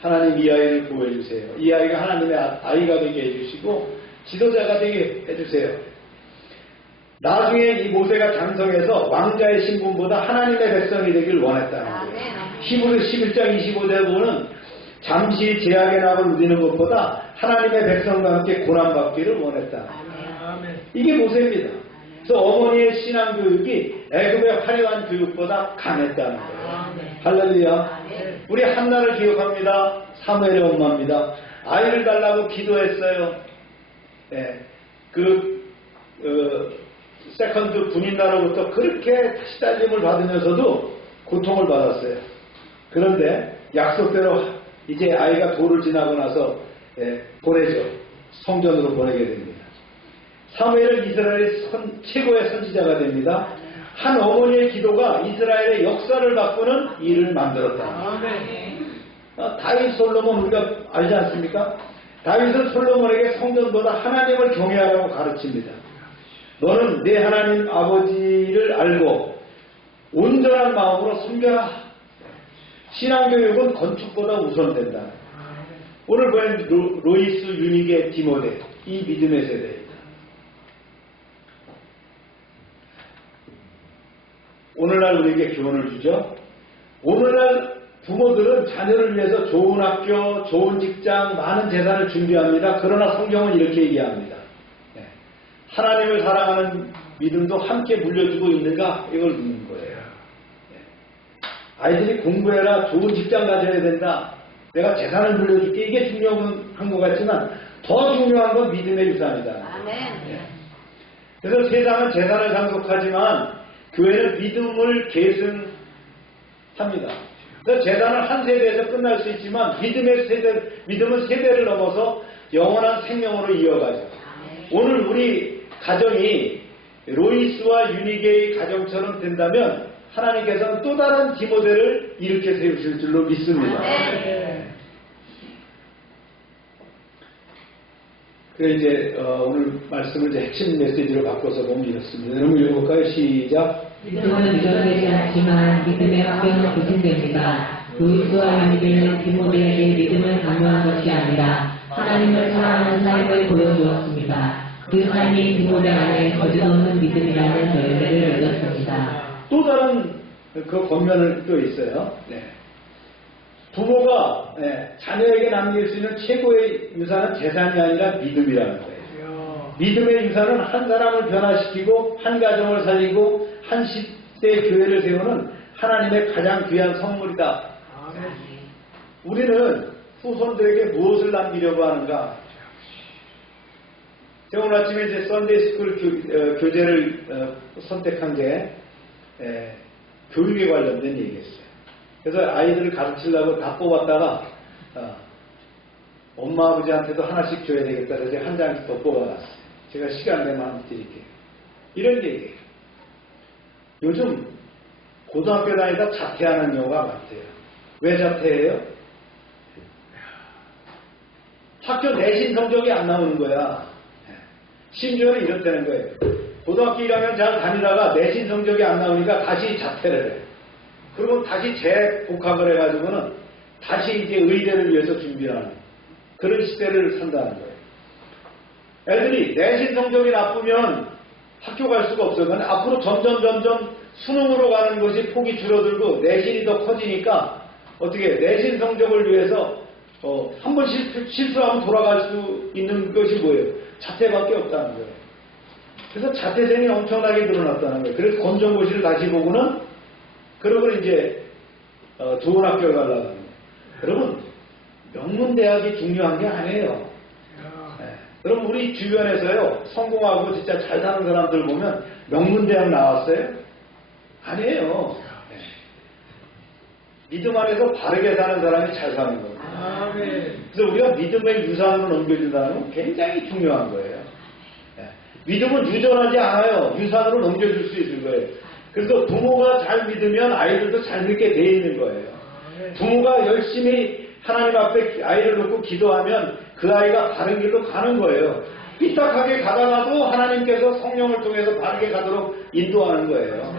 하나님 이 아이를 구해주세요. 이 아이가 하나님의 아이가 되게 해주시고 지도자가 되게 해주세요. 나중에 이 모세가 장성해서 왕자의 신분보다 하나님의 백성이 되길 원했다는 거예요. 히브리 11장 25절에 보면 잠시 제약의 낙을 누리는 것보다 하나님의 백성과 함께 고난받기를 원했다. 이게 모세입니다. 그래서 어머니의 신앙교육이 애굽의 화려한 교육보다 강했다는 거예요. 할렐루야. 우리 한나를 기억합니다. 사무엘의 엄마입니다. 아이를 달라고 기도했어요. 예, 세컨드 군인나로부터 그렇게 다시 딸림을 받으면서도 고통을 받았어요. 그런데 약속대로 이제 아이가 돌을 지나고 나서 보내죠. 성전으로 보내게 됩니다. 사무엘은 이스라엘의 최고의 선지자가 됩니다. 한 어머니의 기도가 이스라엘의 역사를 바꾸는 일을 만들었다. 다윗 솔로몬 우리가 알지 않습니까? 다윗은 솔로몬에게 성전보다 하나님을 경외하라고 가르칩니다. 너는 내 하나님 아버지를 알고 온전한 마음으로 섬겨라. 신앙교육은 건축보다 우선된다. 오늘 본 로이스, 유니게, 디모데 이 믿음의 세대입니다. 오늘날 우리에게 교훈을 주죠. 오늘날 부모들은 자녀를 위해서 좋은 학교, 좋은 직장, 많은 재산을 준비합니다. 그러나 성경은 이렇게 얘기합니다. 하나님을 사랑하는 믿음도 함께 물려주고 있는가? 이걸 묻는 거예요. 아이들이 공부해라, 좋은 직장 가져야 된다, 내가 재산을 물려줄게, 이게 중요한 것 같지만 더 중요한 건 믿음의 유산이다. 그래서 세상은 재산을 상속하지만 교회는 믿음을 계승합니다. 그래서 재산은 한 세대에서 끝날 수 있지만 믿음은 세대를 넘어서 영원한 생명으로 이어가죠. 오늘 우리 가정이 로이스와 유니게의 가정처럼 된다면 하나님께서는 또 다른 디모데를 일으켜 세우실 줄로 믿습니다. 그래서 이제 오늘 말씀을 이제 핵심 메시지로 바꿔서 보면 이렇습니다. 여러분 읽어볼까요? 시작. 믿음은 믿어지지 않지만 믿음의 확연은 구심됩니다. 로이스와 유니게는 디모데에게 믿음을 강요한 것이 아니라 하나님을 사랑하는 삶을 보여주었습니다. 그 삶이 디모데 안에 거짓 없는 믿음이라는 열매를 맺었습니다. 또 다른 그 권면을 또 있어요. 부모가 자녀에게 남길 수 있는 최고의 유산은 재산이 아니라 믿음이라는 거예요. 믿음의 유산은 한 사람을 변화시키고 한 가정을 살리고 한 시대의 교회를 세우는 하나님의 가장 귀한 선물이다. 우리는 후손들에게 무엇을 남기려고 하는가? 제가 오늘 아침에 이제 썬데이스쿨 교재를 선택한 게 교육에 관련된 얘기였어요. 그래서 아이들을 가르치려고 다 뽑았다가 엄마 아버지한테도 하나씩 줘야 되겠다 그래서 한 장씩 더 뽑아놨어요. 제가 시간 되면 한번 드릴게요. 이런 얘기예요. 요즘 고등학교 다니다 자퇴하는 경우가 많대요. 왜 자퇴해요? 학교 내신 성적이 안 나오는 거야. 심지어는 이렇다는 거예요. 고등학교 1학년 잘 다니다가 내신 성적이 안 나오니까 다시 자퇴를 해. 그리고 다시 재복학을 해가지고는 다시 이제 의대를 위해서 준비하는 그런 시대를 산다는 거예요. 애들이 내신 성적이 나쁘면 학교 갈 수가 없어요. 근데 앞으로 점점 수능으로 가는 것이 폭이 줄어들고 내신이 더 커지니까 어떻게 내신 성적을 위해서 한 번 실수하면 돌아갈 수 있는 것이 뭐예요? 자퇴밖에 없다는 거예요. 그래서 자퇴생이 엄청나게 늘어났다는 거예요. 그래서 검정고시를 다시 보고는 그러고 이제 좋은 학교를 가려고 합니다. 여러분 명문대학이 중요한 게 아니에요. 여러분 우리 주변에서요 성공하고 진짜 잘 사는 사람들 보면 명문대학 나왔어요? 아니에요. 믿음 안에서 바르게 사는 사람이 잘 사는 겁니다. 그래서 우리가 믿음의 유산으로 넘겨준다는 건 굉장히 중요한 거예요. 믿음은 유전하지 않아요. 유산으로 넘겨줄 수 있을 거예요. 그래서 부모가 잘 믿으면 아이들도 잘 믿게 돼 있는 거예요. 부모가 열심히 하나님 앞에 아이를 놓고 기도하면 그 아이가 바른 길로 가는 거예요. 삐딱하게 가다가도 하나님께서 성령을 통해서 바르게 가도록 인도하는 거예요.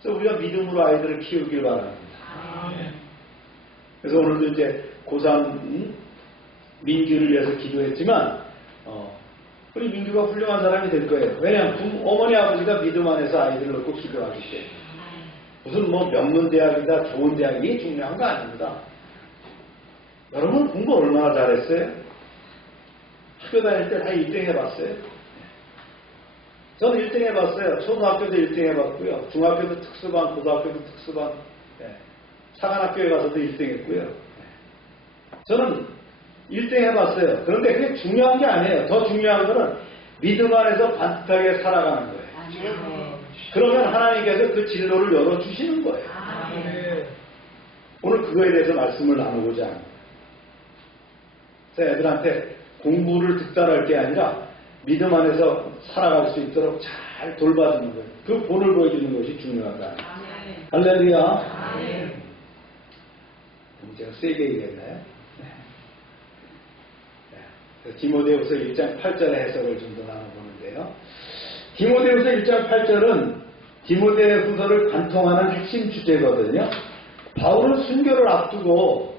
그래서 우리가 믿음으로 아이들을 키우길 바랍니다. 그래서 오늘도 이제 고3 민규를 위해서 기도했지만 우리 민규가 훌륭한 사람이 될 거예요. 왜냐하면 어머니 아버지가 믿음 안에서 아이들을 놓고 기도하기 때문에. 무슨 뭐 명문대학이다 좋은 대학이 중요한 거 아닙니다. 여러분 공부 얼마나 잘했어요? 학교 다닐 때 다 1등 해봤어요? 저는 1등 해봤어요. 초등학교도 1등 해봤고요. 중학교도 특수반, 고등학교도 특수반, 사관학교에 가서도 1등 했고요. 저는 1등 해봤어요. 그런데 그게 중요한 게 아니에요. 더 중요한 거는 믿음 안에서 반듯하게 살아가는 거예요. 그러면 하나님께서 그 진로를 열어주시는 거예요. 오늘 그거에 대해서 말씀을 나누고자 합니다. 그래서 애들한테 공부를 득달할 게 아니라 믿음 안에서 살아갈 수 있도록 잘 돌봐주는 거예요. 그 본을 보여주는 것이 중요하다. 할렐루야. 제가 세게 얘기했나요? 디모데후서 1장 8절의 해석을 좀 더 나눠보는데요. 디모데후서 1장 8절은 디모데후서를 관통하는 핵심 주제거든요. 바울은 순교를 앞두고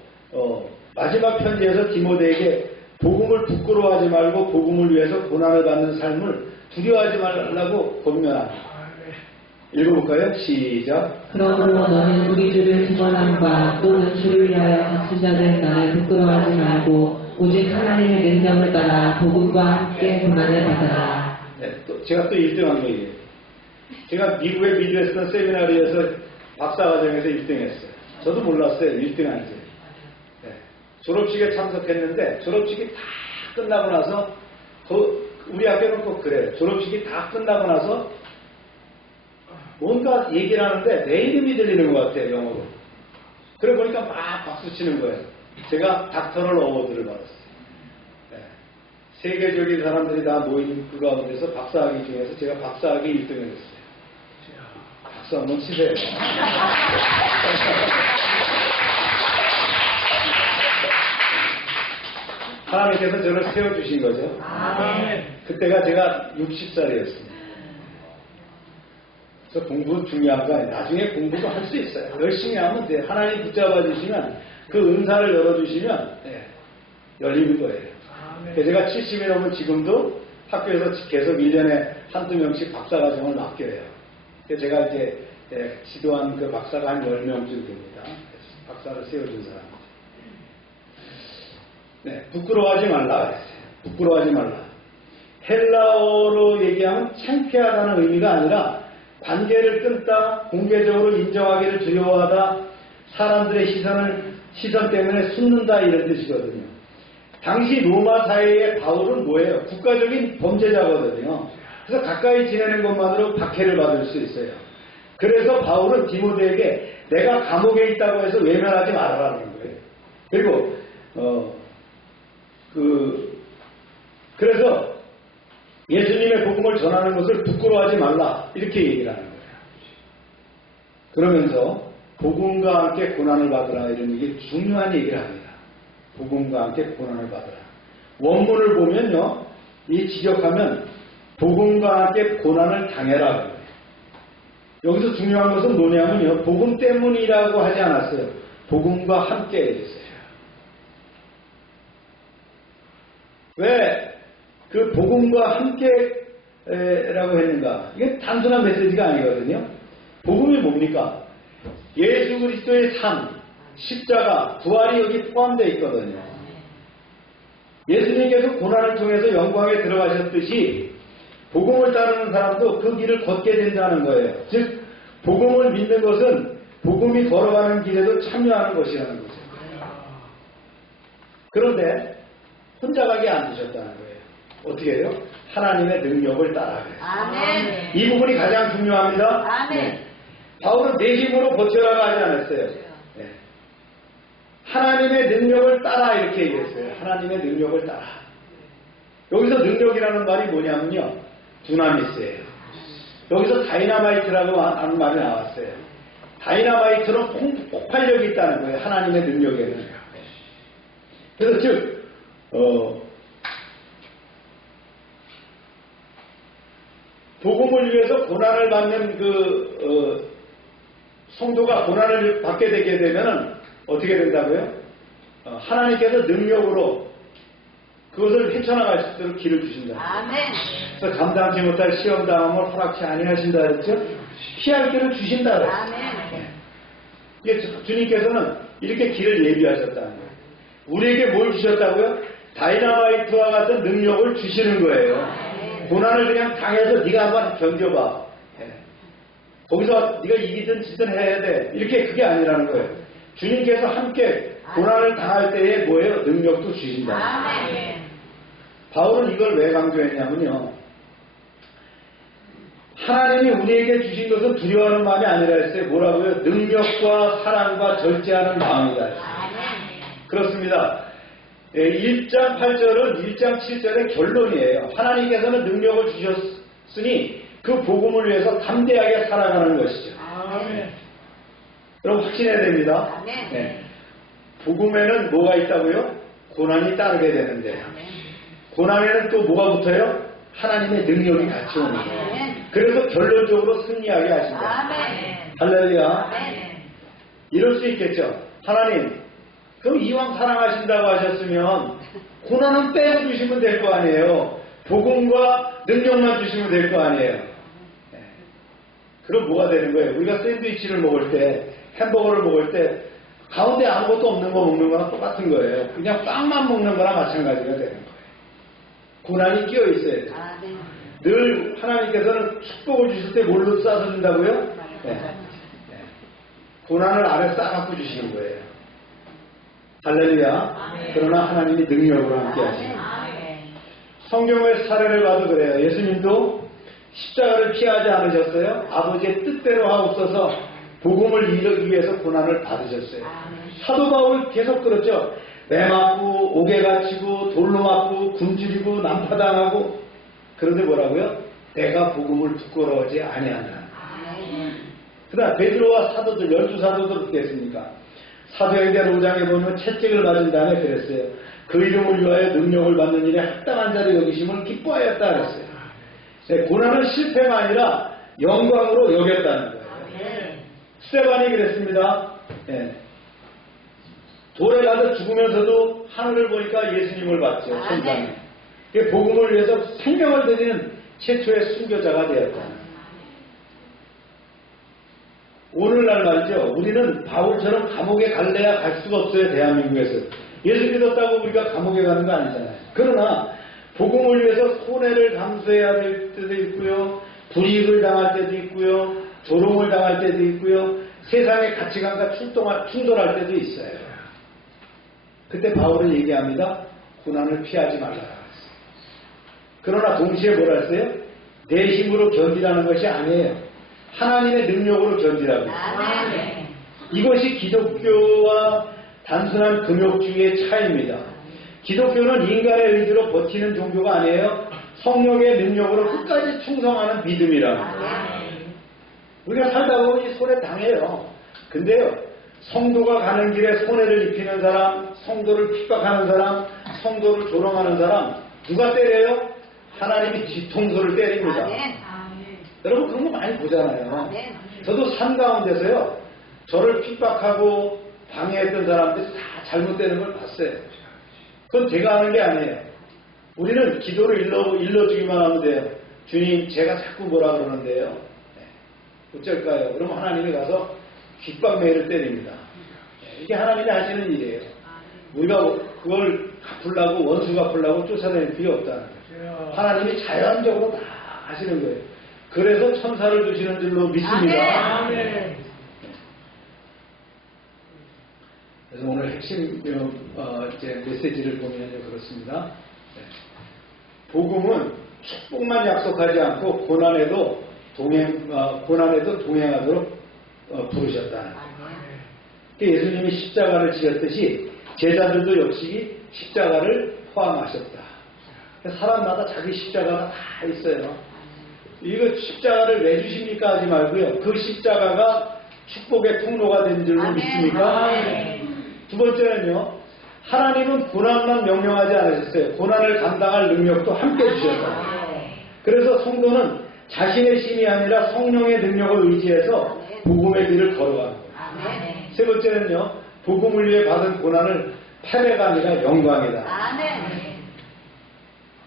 마지막 편지에서 디모데에게 복음을 부끄러워하지 말고 복음을 위해서 고난을 받는 삶을 두려워하지 말라고 권면합니다. 읽어볼까요? 시작. 그러므로 너는 우리 주를 기원함과 또는 주를 위하여 갇힌 자들의 날을 부끄러워하지 말고 오직 하나님의 능력을 따라 복음과 함께 고난을 받아라. 제가 또 1등한 거예요. 제가 미국의 미드웨스턴 세미나리에서 박사과정에서 1등했어요. 저도 몰랐어요. 1등한지. 졸업식에 참석했는데 졸업식이 다 끝나고 나서 우리 학교는 꼭 그래요. 졸업식이 다 끝나고 나서 뭔가 얘기를 하는데 내 이름이 들리는 것 같아요. 영어로. 그래 보니까 막 박수 치는 거예요. 제가 닥터럴 어워드를 받았어요. 세계적인 사람들이 다 모인 그 가운데서 박사학위 중에서 제가 박사학위 1등을 했어요. 박수 한번 치세요. 하나님께서 저를 세워주신 거죠. 그때가 제가 60살이었습니다. 그래서 공부는 중요한 거 아니에요. 나중에 공부도 할 수 있어요. 열심히 하면 돼요. 하나님 붙잡아 주시면 그 은사를 열어주시면 열리는 거예요. 제가 70이 넘은 지금도 학교에서 계속 1년에 한두 명씩 박사과정을 맡겨요. 제가 이제 지도한 그 박사가 한 10명쯤 됩니다. 박사를 세워준 사람. 부끄러워하지 말라 그랬어요. 부끄러워하지 말라. 헬라어로 얘기하면 창피하다는 의미가 아니라 관계를 끊다, 공개적으로 인정하기를 두려워하다, 사람들의 시선 때문에 숨는다 이런 뜻이거든요. 당시 로마 사회의 바울은 뭐예요? 국가적인 범죄자거든요. 그래서 가까이 지내는 것만으로 박해를 받을 수 있어요. 그래서 바울은 디모데에게 내가 감옥에 있다고 해서 외면하지 말아라는 거예요. 그리고 그래서 예수님의 복음을 전하는 것을 부끄러워하지 말라 이렇게 얘기를 하는 거예요. 그러면서 복음과 함께 고난을 받으라 이런 얘기 중요한 얘기를 합니다. 복음과 함께 고난을 받으라. 원문을 보면요, 이 직역하면 복음과 함께 고난을 당해라 그래요. 여기서 중요한 것은 뭐냐면요, 복음 때문이라고 하지 않았어요. 복음과 함께 해주세요. 왜 그 복음과 함께라고 했는가? 이게 단순한 메시지가 아니거든요. 복음이 뭡니까? 예수 그리스도의 삶, 십자가, 부활이 여기 포함되어 있거든요. 예수님께서 고난을 통해서 영광에 들어가셨듯이 복음을 따르는 사람도 그 길을 걷게 된다는 거예요. 즉 복음을 믿는 것은 복음이 걸어가는 길에도 참여하는 것이라는 거죠. 그런데 혼자 가게 안 두셨다는 거예요. 어떻게 해요? 하나님의 능력을 따라가요. 아멘. 이 부분이 가장 중요합니다. 아멘. 바울은 내 힘으로 버텨라가 하지 않았어요. 하나님의 능력을 따라 이렇게 얘기했어요. 하나님의 능력을 따라. 여기서 능력이라는 말이 뭐냐면요, 두나미스예요. 여기서 다이나마이트라고 하는 말이 나왔어요. 다이나마이트는 폭발력이 있다는 거예요. 하나님의 능력에는. 그래서 즉 복음을 위해서 고난을 받는 성도가 고난을 받게 되게 되면 어떻게 된다고요? 하나님께서 능력으로 그것을 헤쳐나갈 수 있도록 길을 주신다. 아멘. 그래서 감당치 못할 시험 당함을 허락치 아니하신다 그랬죠? 피할 길을 주신다 그랬어요. 아멘. 이게 주님께서는 이렇게 길을 예비하셨다는 거예요. 우리에게 뭘 주셨다고요? 다이나마이트와 같은 능력을 주시는 거예요. 고난을 그냥 당해서 네가 한번 견뎌봐. 예. 거기서 네가 이기든 지든 해야 돼. 이렇게 그게 아니라는 거예요. 주님께서 함께 고난을 당할 때에 뭐예요? 능력도 주신다. 바울은 이걸 왜 강조했냐면요. 하나님이 우리에게 주신 것은 두려워하는 마음이 아니라 했어요. 뭐라고요? 능력과 사랑과 절제하는 마음이다. 그렇습니다. 1장 8절은 1장 7절의 결론이에요. 하나님께서는 능력을 주셨으니 그 복음을 위해서 담대하게 살아가는 것이죠. 여러분 확신해야 됩니다. 네. 복음에는 뭐가 있다고요? 고난이 따르게 되는데 고난에는 또 뭐가 붙어요? 하나님의 능력이 같이 오는 거예요. 그래서 결론적으로 승리하게 하신다. 할렐루야. 이럴 수 있겠죠. 하나님, 그럼 이왕 사랑하신다고 하셨으면 고난은 빼주시면 될 거 아니에요. 복음과 능력만 주시면 될 거 아니에요. 그럼 뭐가 되는 거예요? 우리가 샌드위치를 먹을 때, 햄버거를 먹을 때 가운데 아무것도 없는 거 먹는 거랑 똑같은 거예요. 그냥 빵만 먹는 거랑 마찬가지가 되는 거예요. 고난이 끼어 있어야 돼요. 늘 하나님께서는 축복을 주실 때 뭘로 싸서 준다고요? 네. 고난을 아래 싸갖고 주시는 거예요. 할렐루야. 그러나 하나님이 능력으로 함께 하시는 거예요. 성경의 사례를 봐도 그래요. 예수님도 십자가를 피하지 않으셨어요. 아버지의 뜻대로 하옵소서 복음을 이루기 위해서 고난을 받으셨어요. 사도 바울 계속 그렇죠. 매 맞고 옥에 갇히고 돌로 맞고 굶주리고 난파당하고 그런데 뭐라고요? 내가 복음을 부끄러워하지 아니한다. 그다음 베드로와 사도들 12사도들 어떻게 했습니까? 사도행전 5장에 보면 채찍을 맞은 다음에 그랬어요. 그 이름을 위하여 능력을 받는 일에 합당한 자를 여기심을 기뻐하였다 그랬어요. 네, 고난은 실패가 아니라 영광으로 여겼다는 거예요. 스테반이 그랬습니다. 네. 돌에 가서 죽으면서도 하늘을 보니까 예수님을 봤죠. 천장에. 복음을 위해서 생명을 드리는 최초의 순교자가 되었다. 오늘날 말이죠. 우리는 바울처럼 감옥에 갈래야 갈 수가 없어요. 대한민국에서. 예수 믿었다고 우리가 감옥에 가는 거 아니잖아요. 그러나 복음을 위해서 손해를 감수해야 될 때도 있고요. 불이익을 당할 때도 있고요. 조롱을 당할 때도 있고요. 세상의 가치관과 충돌할 때도 있어요. 그때 바울은 얘기합니다. 고난을 피하지 말라. 그러나 동시에 뭐라 했어요? 내 힘으로 견디라는 것이 아니에요. 하나님의 능력으로 견디라고. 이것이 기독교와 단순한 금욕주의의 차이입니다. 기독교는 인간의 의지로 버티는 종교가 아니에요. 성령의 능력으로 끝까지 충성하는 믿음이라. 우리가 살다 보면 이 손해 당해요. 근데요, 성도가 가는 길에 손해를 입히는 사람, 성도를 핍박하는 사람, 성도를 조롱하는 사람, 누가 때려요? 하나님이 뒤통수를 때립니다. 여러분 그런 거 많이 보잖아요. 저도 산 가운데서요, 저를 핍박하고 방해했던 사람들이 다 잘못되는 걸 봤어요. 그건 제가 하는 게 아니에요. 우리는 기도를 일러주기만 하면 돼요. 주님, 제가 자꾸 뭐라 그러는데요. 어쩔까요? 그러면 하나님이 가서 귓방매를 때립니다. 이게 하나님이 하시는 일이에요. 우리가 그걸 갚으려고, 원수 갚으려고 쫓아다닐 필요 없다는 거예요. 하나님이 자연적으로 다 하시는 거예요. 그래서 천사를 두시는 줄로 믿습니다. 그래서 오늘 핵심 이제 메시지를 보면 그렇습니다. 복음은 축복만 약속하지 않고 고난에도 동행하도록 부르셨다. 예수님이 십자가를 지었듯이 제자들도 역시 십자가를 포함하셨다. 사람마다 자기 십자가가 다 있어요. 이거 십자가를 왜 주십니까 하지 말고요. 그 십자가가 축복의 통로가 된 줄로 믿습니까? 두 번째는요. 하나님은 고난만 명령하지 않으셨어요. 고난을 감당할 능력도 함께 주셨다. 그래서 성도는 자신의 힘이 아니라 성령의 능력을 의지해서 복음의 길을 걸어가는 거예요. 세 번째는요. 복음을 위해 받은 고난을 패배가 아니라 영광이다.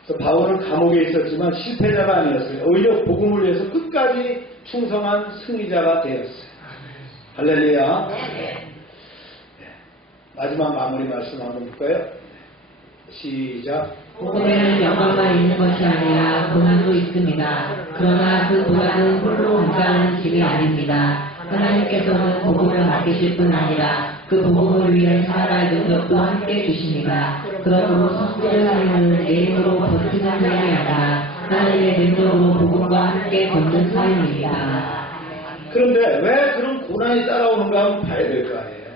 그래서 바울은 감옥에 있었지만 실패자가 아니었어요. 오히려 복음을 위해서 끝까지 충성한 승리자가 되었어요. 할렐루야. 마지막 마무리 말씀 한번 볼까요? 시작. 복음에는 영광만 있는 것이 아니라 고난도 있습니다. 그러나 그 고난은 홀로 감당하는 짐이 아닙니다. 하나님께서는 복음을 맡기실 뿐 아니라 그 복음을 위해 살아갈 능력도 함께 주십니다. 그러므로 성질을 살리는 내 힘으로 버티는 삶이 아니라 하나님의 능력으로 복음과 함께 걷는 삶입니다. 그런데 왜 그런 고난이 따라오는가 한번 봐야 될 거 아니에요.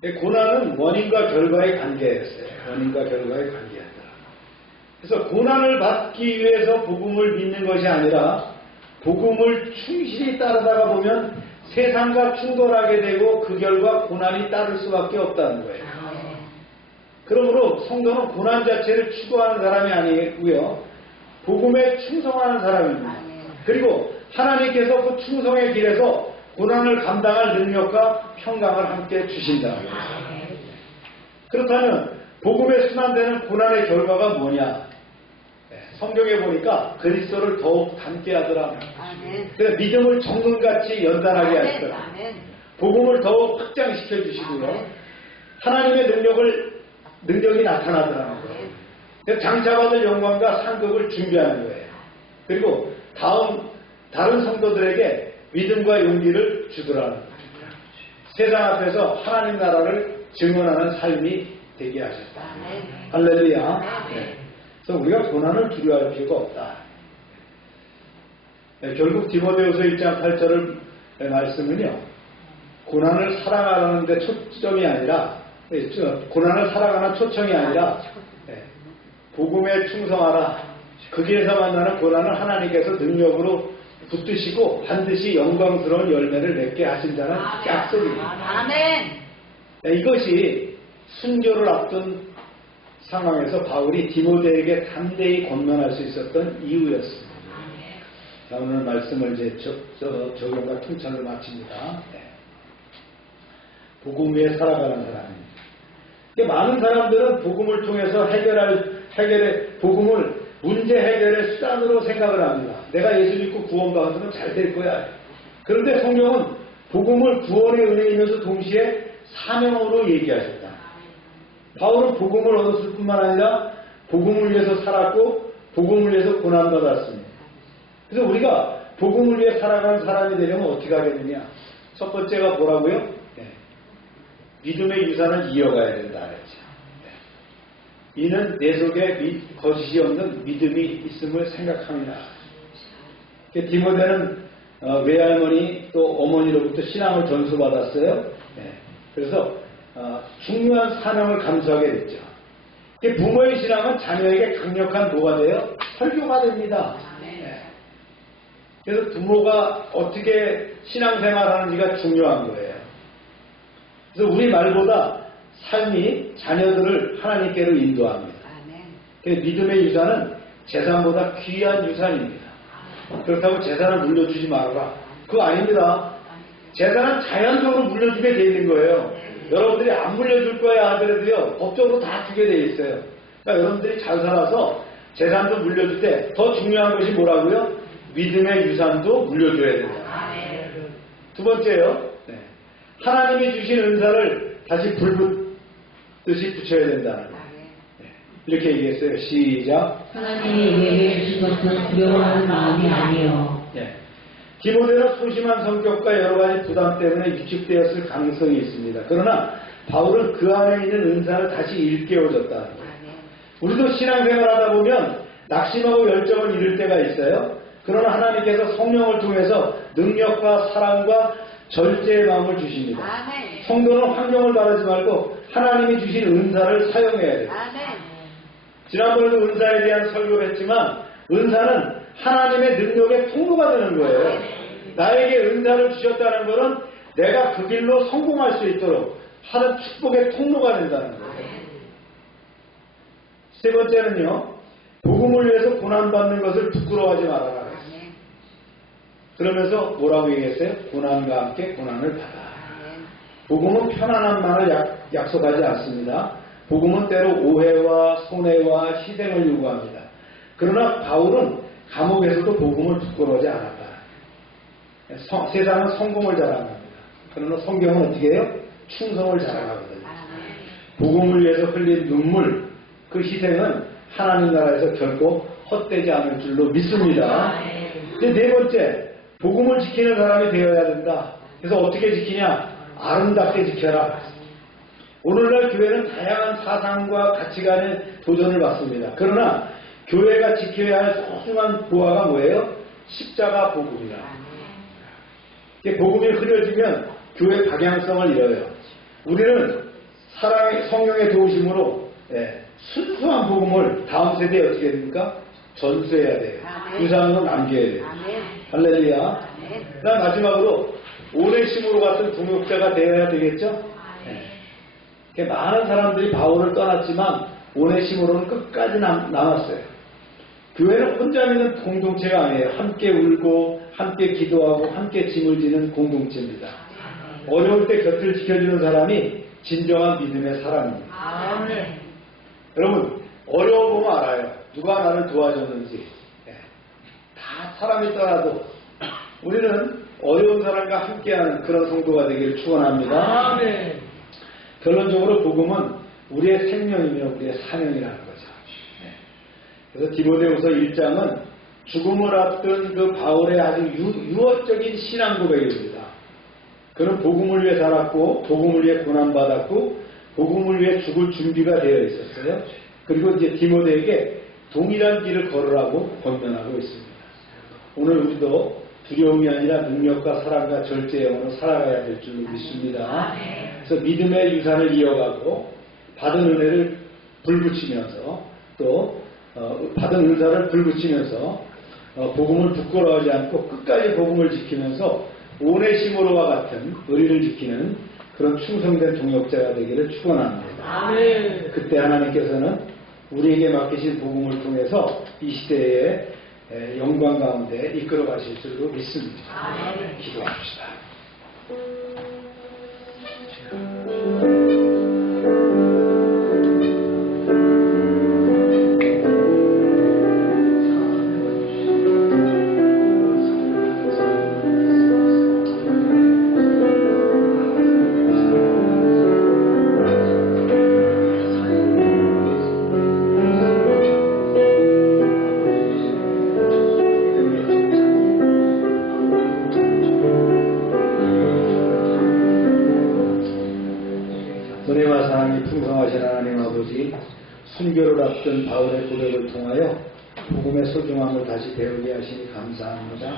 네. 고난은 원인과 결과의 관계였어요. 원인과 결과의 관계였다. 그래서 고난을 받기 위해서 복음을 믿는 것이 아니라 복음을 충실히 따르다가 보면 세상과 충돌하게 되고 그 결과 고난이 따를 수밖에 없다는 거예요. 그러므로 성도는 고난 자체를 추구하는 사람이 아니고요. 복음에 충성하는 사람입니다. 그리고 하나님께서 그 충성의 길에서 고난을 감당할 능력과 평강을 함께 주신다는 거예요. 그렇다면 복음에 순환되는 고난의 결과가 뭐냐? 성경에 보니까 그리스도를 더욱 닮게 하더라. 그래서 믿음을 정금같이 연단하게 하시더라. 복음을 더욱 확장시켜 주시고요. 하나님의 능력이 나타나더라는 거예요. 그래서 장차받을 영광과 상급을 준비하는 거예요. 그리고 다른 성도들에게 믿음과 용기를 주더라는 거예요. 세상 앞에서 하나님 나라를 증언하는 삶이 되게 하셨다. 할렐루야. 네. 그래서 우리가 고난을 두려워할 필요가 없다. 네, 결국 디모데후서 1장 8절의 말씀은요. 고난을 사랑하는 데 초점이 아니라 고난을 살아가는 초청이 아니라 복음에 충성하라. 그 길에서 만나는 고난을 하나님께서 능력으로 붙드시고 반드시 영광스러운 열매를 맺게 하신다는 약속입니다. 아멘. 이것이 순교를 앞둔 상황에서 바울이 디모데에게 담대히 권면할 수 있었던 이유였습니다. 자, 오늘 말씀을 이제 적용과 통찰을 마칩니다. 네. 복음 위에 살아가는 사람입니다. 많은 사람들은 복음을 통해서 복음을 문제 해결의 수단으로 생각을 합니다. 내가 예수 믿고 구원받으면 잘 될 거야. 그런데 성경은 복음을 구원의 은혜이면서 동시에 사명으로 얘기하셨다. 바울은 복음을 얻었을 뿐만 아니라 복음을 위해서 살았고 복음을 위해서 고난받았습니다. 그래서 우리가 복음을 위해 살아가는 사람이 되려면 어떻게 하겠느냐? 첫 번째가 뭐라고요? 네. 믿음의 유산을 이어가야 된다. 네. 이는 내 속에 거짓이 없는 믿음이 있음을 생각합니다. 디모데는 외할머니 또 어머니로부터 신앙을 전수받았어요. 네. 그래서 중요한 사명을 감수하게 됐죠. 부모의 신앙은 자녀에게 강력한 뭐가 돼요? 설교가 됩니다. 네. 그래서 부모가 어떻게 신앙생활하는지가 중요한 거예요. 그래서 우리 말보다 삶이 자녀들을 하나님께로 인도합니다. 믿음의 유산은 재산보다 귀한 유산입니다. 그렇다고 재산을 물려주지 말아라. 그거 아닙니다. 재산은 자연적으로 물려주게 돼 있는 거예요. 여러분들이 안 물려줄 거야 하더라도요, 법적으로 다 주게 돼 있어요. 그러니까 여러분들이 잘 살아서 재산도 물려줄 때 더 중요한 것이 뭐라고요? 믿음의 유산도 물려줘야 된다. 두 번째요. 네. 하나님이 주신 은사를 다시 불붙듯이 붙여야 된다는 거예요. 네. 이렇게 얘기했어요. 시작. 하나님이 우리에게 주신 것은 두려워하는 마음이 아니에요. 네. 디모데는 소심한 성격과 여러 가지 부담 때문에 위축되었을 가능성이 있습니다. 그러나 바울은 그 안에 있는 은사를 다시 일깨워줬다는 거예요. 우리도 신앙생활 하다 보면 낙심하고 열정을 잃을 때가 있어요. 그러나 하나님께서 성령을 통해서 능력과 사랑과 절제의 마음을 주십니다. 성도는 환경을 바라지 말고 하나님이 주신 은사를 사용해야 돼요. 지난번에도 은사에 대한 설교를 했지만 은사는 하나님의 능력의 통로가 되는 거예요. 나에게 은사를 주셨다는 것은 내가 그 길로 성공할 수 있도록 하는 축복의 통로가 된다는 거예요. 세 번째는요. 복음을 위해서 고난받는 것을 부끄러워하지 말아라. 그러면서 뭐라고 얘기했어요? 고난과 함께 고난을 받아. 복음은 편안함만을 약속하지 않습니다. 복음은 때로 오해와 손해와 희생을 요구합니다. 그러나 바울은 감옥에서도 복음을 부끄러워하지 않았다. 세상은 성공을 자랑합니다. 그러나 성경은 어떻게 해요? 충성을 자랑하거든요. 복음을 위해서 흘린 눈물, 그 희생은 하나님 나라에서 결코 헛되지 않을 줄로 믿습니다. 근데 네 번째, 복음을 지키는 사람이 되어야 된다. 그래서 어떻게 지키냐? 아름답게 지켜라. 오늘날 교회는 다양한 사상과 가치관의 도전을 받습니다. 그러나 교회가 지켜야 할 소중한 보화가 뭐예요? 십자가 복음이라. 복음이 흐려지면 교회 방향성을 잃어요. 우리는 사랑의 성령의 도우심으로 순수한 복음을 다음 세대에 어떻게 됩니까? 전수해야 돼요. 유산으로 남겨야 돼요. 할렐루야. 그다음 마지막으로 오네시모로 같은 동역자가 되어야 되겠죠? 많은 사람들이 바울을 떠났지만 오네시모로는 끝까지 남았어요. 교회는 혼자 있는 공동체가 아니에요. 함께 울고 함께 기도하고 함께 짐을 지는 공동체입니다. 어려울 때 곁을 지켜주는 사람이 진정한 믿음의 사람입니다. 여러분 어려워 보면 알아요. 누가 나를 도와줬는지. 다 사람이 떠나도 우리는 어려운 사람과 함께하는 그런 성도가 되기를 축원합니다. 결론적으로 복음은 우리의 생명이며 우리의 사명이라는 거죠. 그래서 디모데후서 1장은 죽음을 앞둔 그 바울의 아주 유언적인 신앙 고백입니다. 그는 복음을 위해 살았고 복음을 위해 고난받았고 복음을 위해 죽을 준비가 되어 있었어요. 그리고 이제 디모데에게 동일한 길을 걸으라고 권면하고 있습니다. 오늘 우리도 두려움이 아니라 능력과 사랑과 절제의 영으로 살아가야 될 줄로 믿습니다. 그래서 믿음의 유산을 이어가고 받은 은혜를 불붙이면서 또 받은 은사를 불붙이면서 복음을 부끄러워하지 않고 끝까지 복음을 지키면서 오네시모로와 같은 의리를 지키는 그런 충성된 동역자가 되기를 축원합니다. 그때 하나님께서는 우리에게 맡기신 복음을 통해서 이 시대의 영광 가운데 이끌어 가실 줄로 믿습니다. 기도합시다. 은혜와 사랑이 풍성하신 하나님 아버지, 순교를 앞둔 바울의 고백을 통하여 복음의 소중함을 다시 배우게 하시니 감사합니다.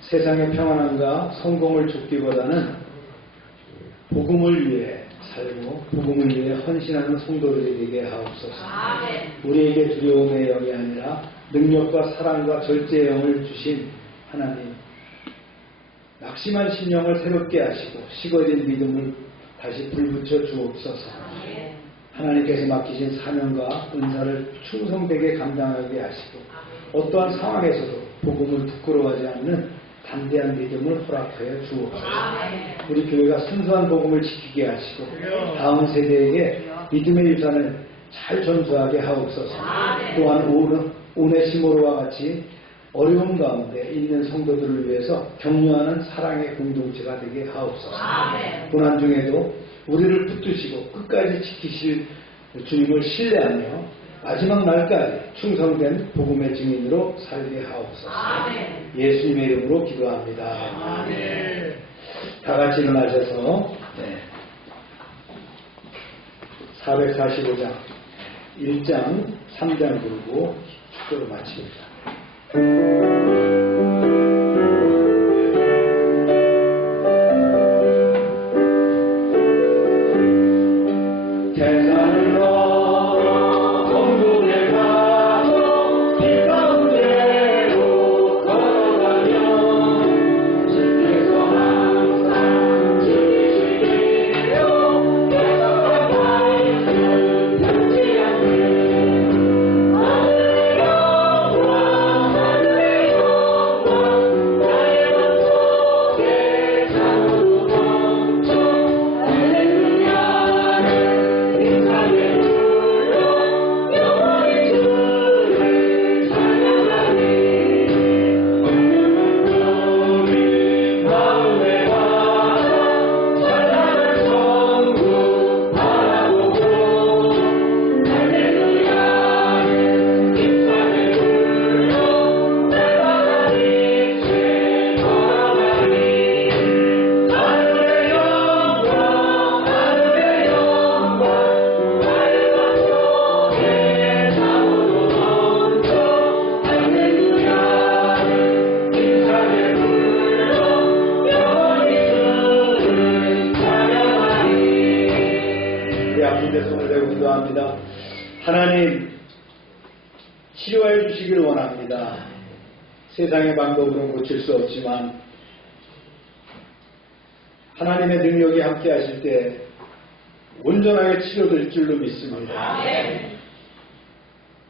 세상의 평안함과 성공을 쫓기보다는 복음을 위해 살고 복음을 위해 헌신하는 성도들이 되게 하옵소서. 우리에게 두려움의 영이 아니라 능력과 사랑과 절제의 영을 주신 하나님, 낙심한 심령을 새롭게 하시고 식어진 믿음을 다시 불붙여 주옵소서. 하나님께서 맡기신 사명과 은사를 충성되게 감당하게 하시고 어떠한 상황에서도 복음을 부끄러워하지 않는 담대한 믿음을 허락하여 주옵소서. 우리 교회가 순수한 복음을 지키게 하시고 다음 세대에게 믿음의 유산을 잘 전수하게 하옵소서. 또한 오네시모로와 같이 어려움 가운데 있는 성도들을 위해서 격려하는 사랑의 공동체가 되게 하옵소서. 고난 중에도 우리를 붙드시고 끝까지 지키실 주님을 신뢰하며 마지막 날까지 충성된 복음의 증인으로 살게 하옵소서. 예수님의 이름으로 기도합니다. 다 같이 일어나셔서 445장 1장 3장 들고 축도를 마칩니다. 하나님 치료해 주시기를 원합니다. 세상의 방법으로는 고칠 수 없지만 하나님의 능력이 함께 하실 때 온전하게 치료될 줄로 믿습니다.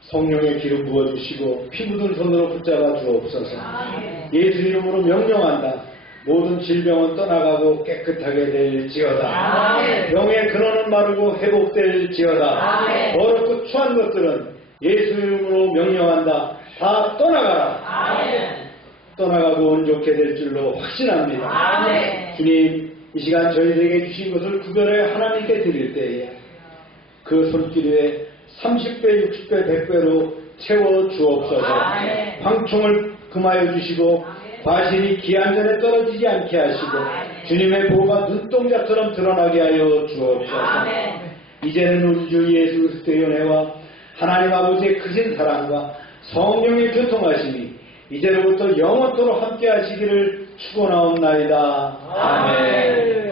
성령의 기름 부어주시고 피 묻은 손으로 붙잡아 주옵소서. 예수 이름으로 명령한다. 모든 질병은 떠나가고 깨끗하게 될지어다. 병의 근원은 마르고 회복될지어다. 어렵고 추한 것들은 예수 이름으로 명령한다. 다 떠나가라. 떠나가고 온좋게 될 줄로 확신합니다. 주님, 이 시간 저희들에게 주신 것을 구별해 하나님께 드릴 때에 그 손길 위에 30배, 60배, 100배로 채워 주옵소서. 황총을 금하여 주시고 과실이 기한전에 떨어지지 않게 하시고 주님의 보호가 눈동자처럼 드러나게 하여 주옵소서. 이제는 우리 주 예수 그리스도의 은혜와 하나님 아버지의 크신 사랑과 성령의 교통하심이 이제로부터 영원토록 함께 하시기를 축원하옵나이다. 아멘.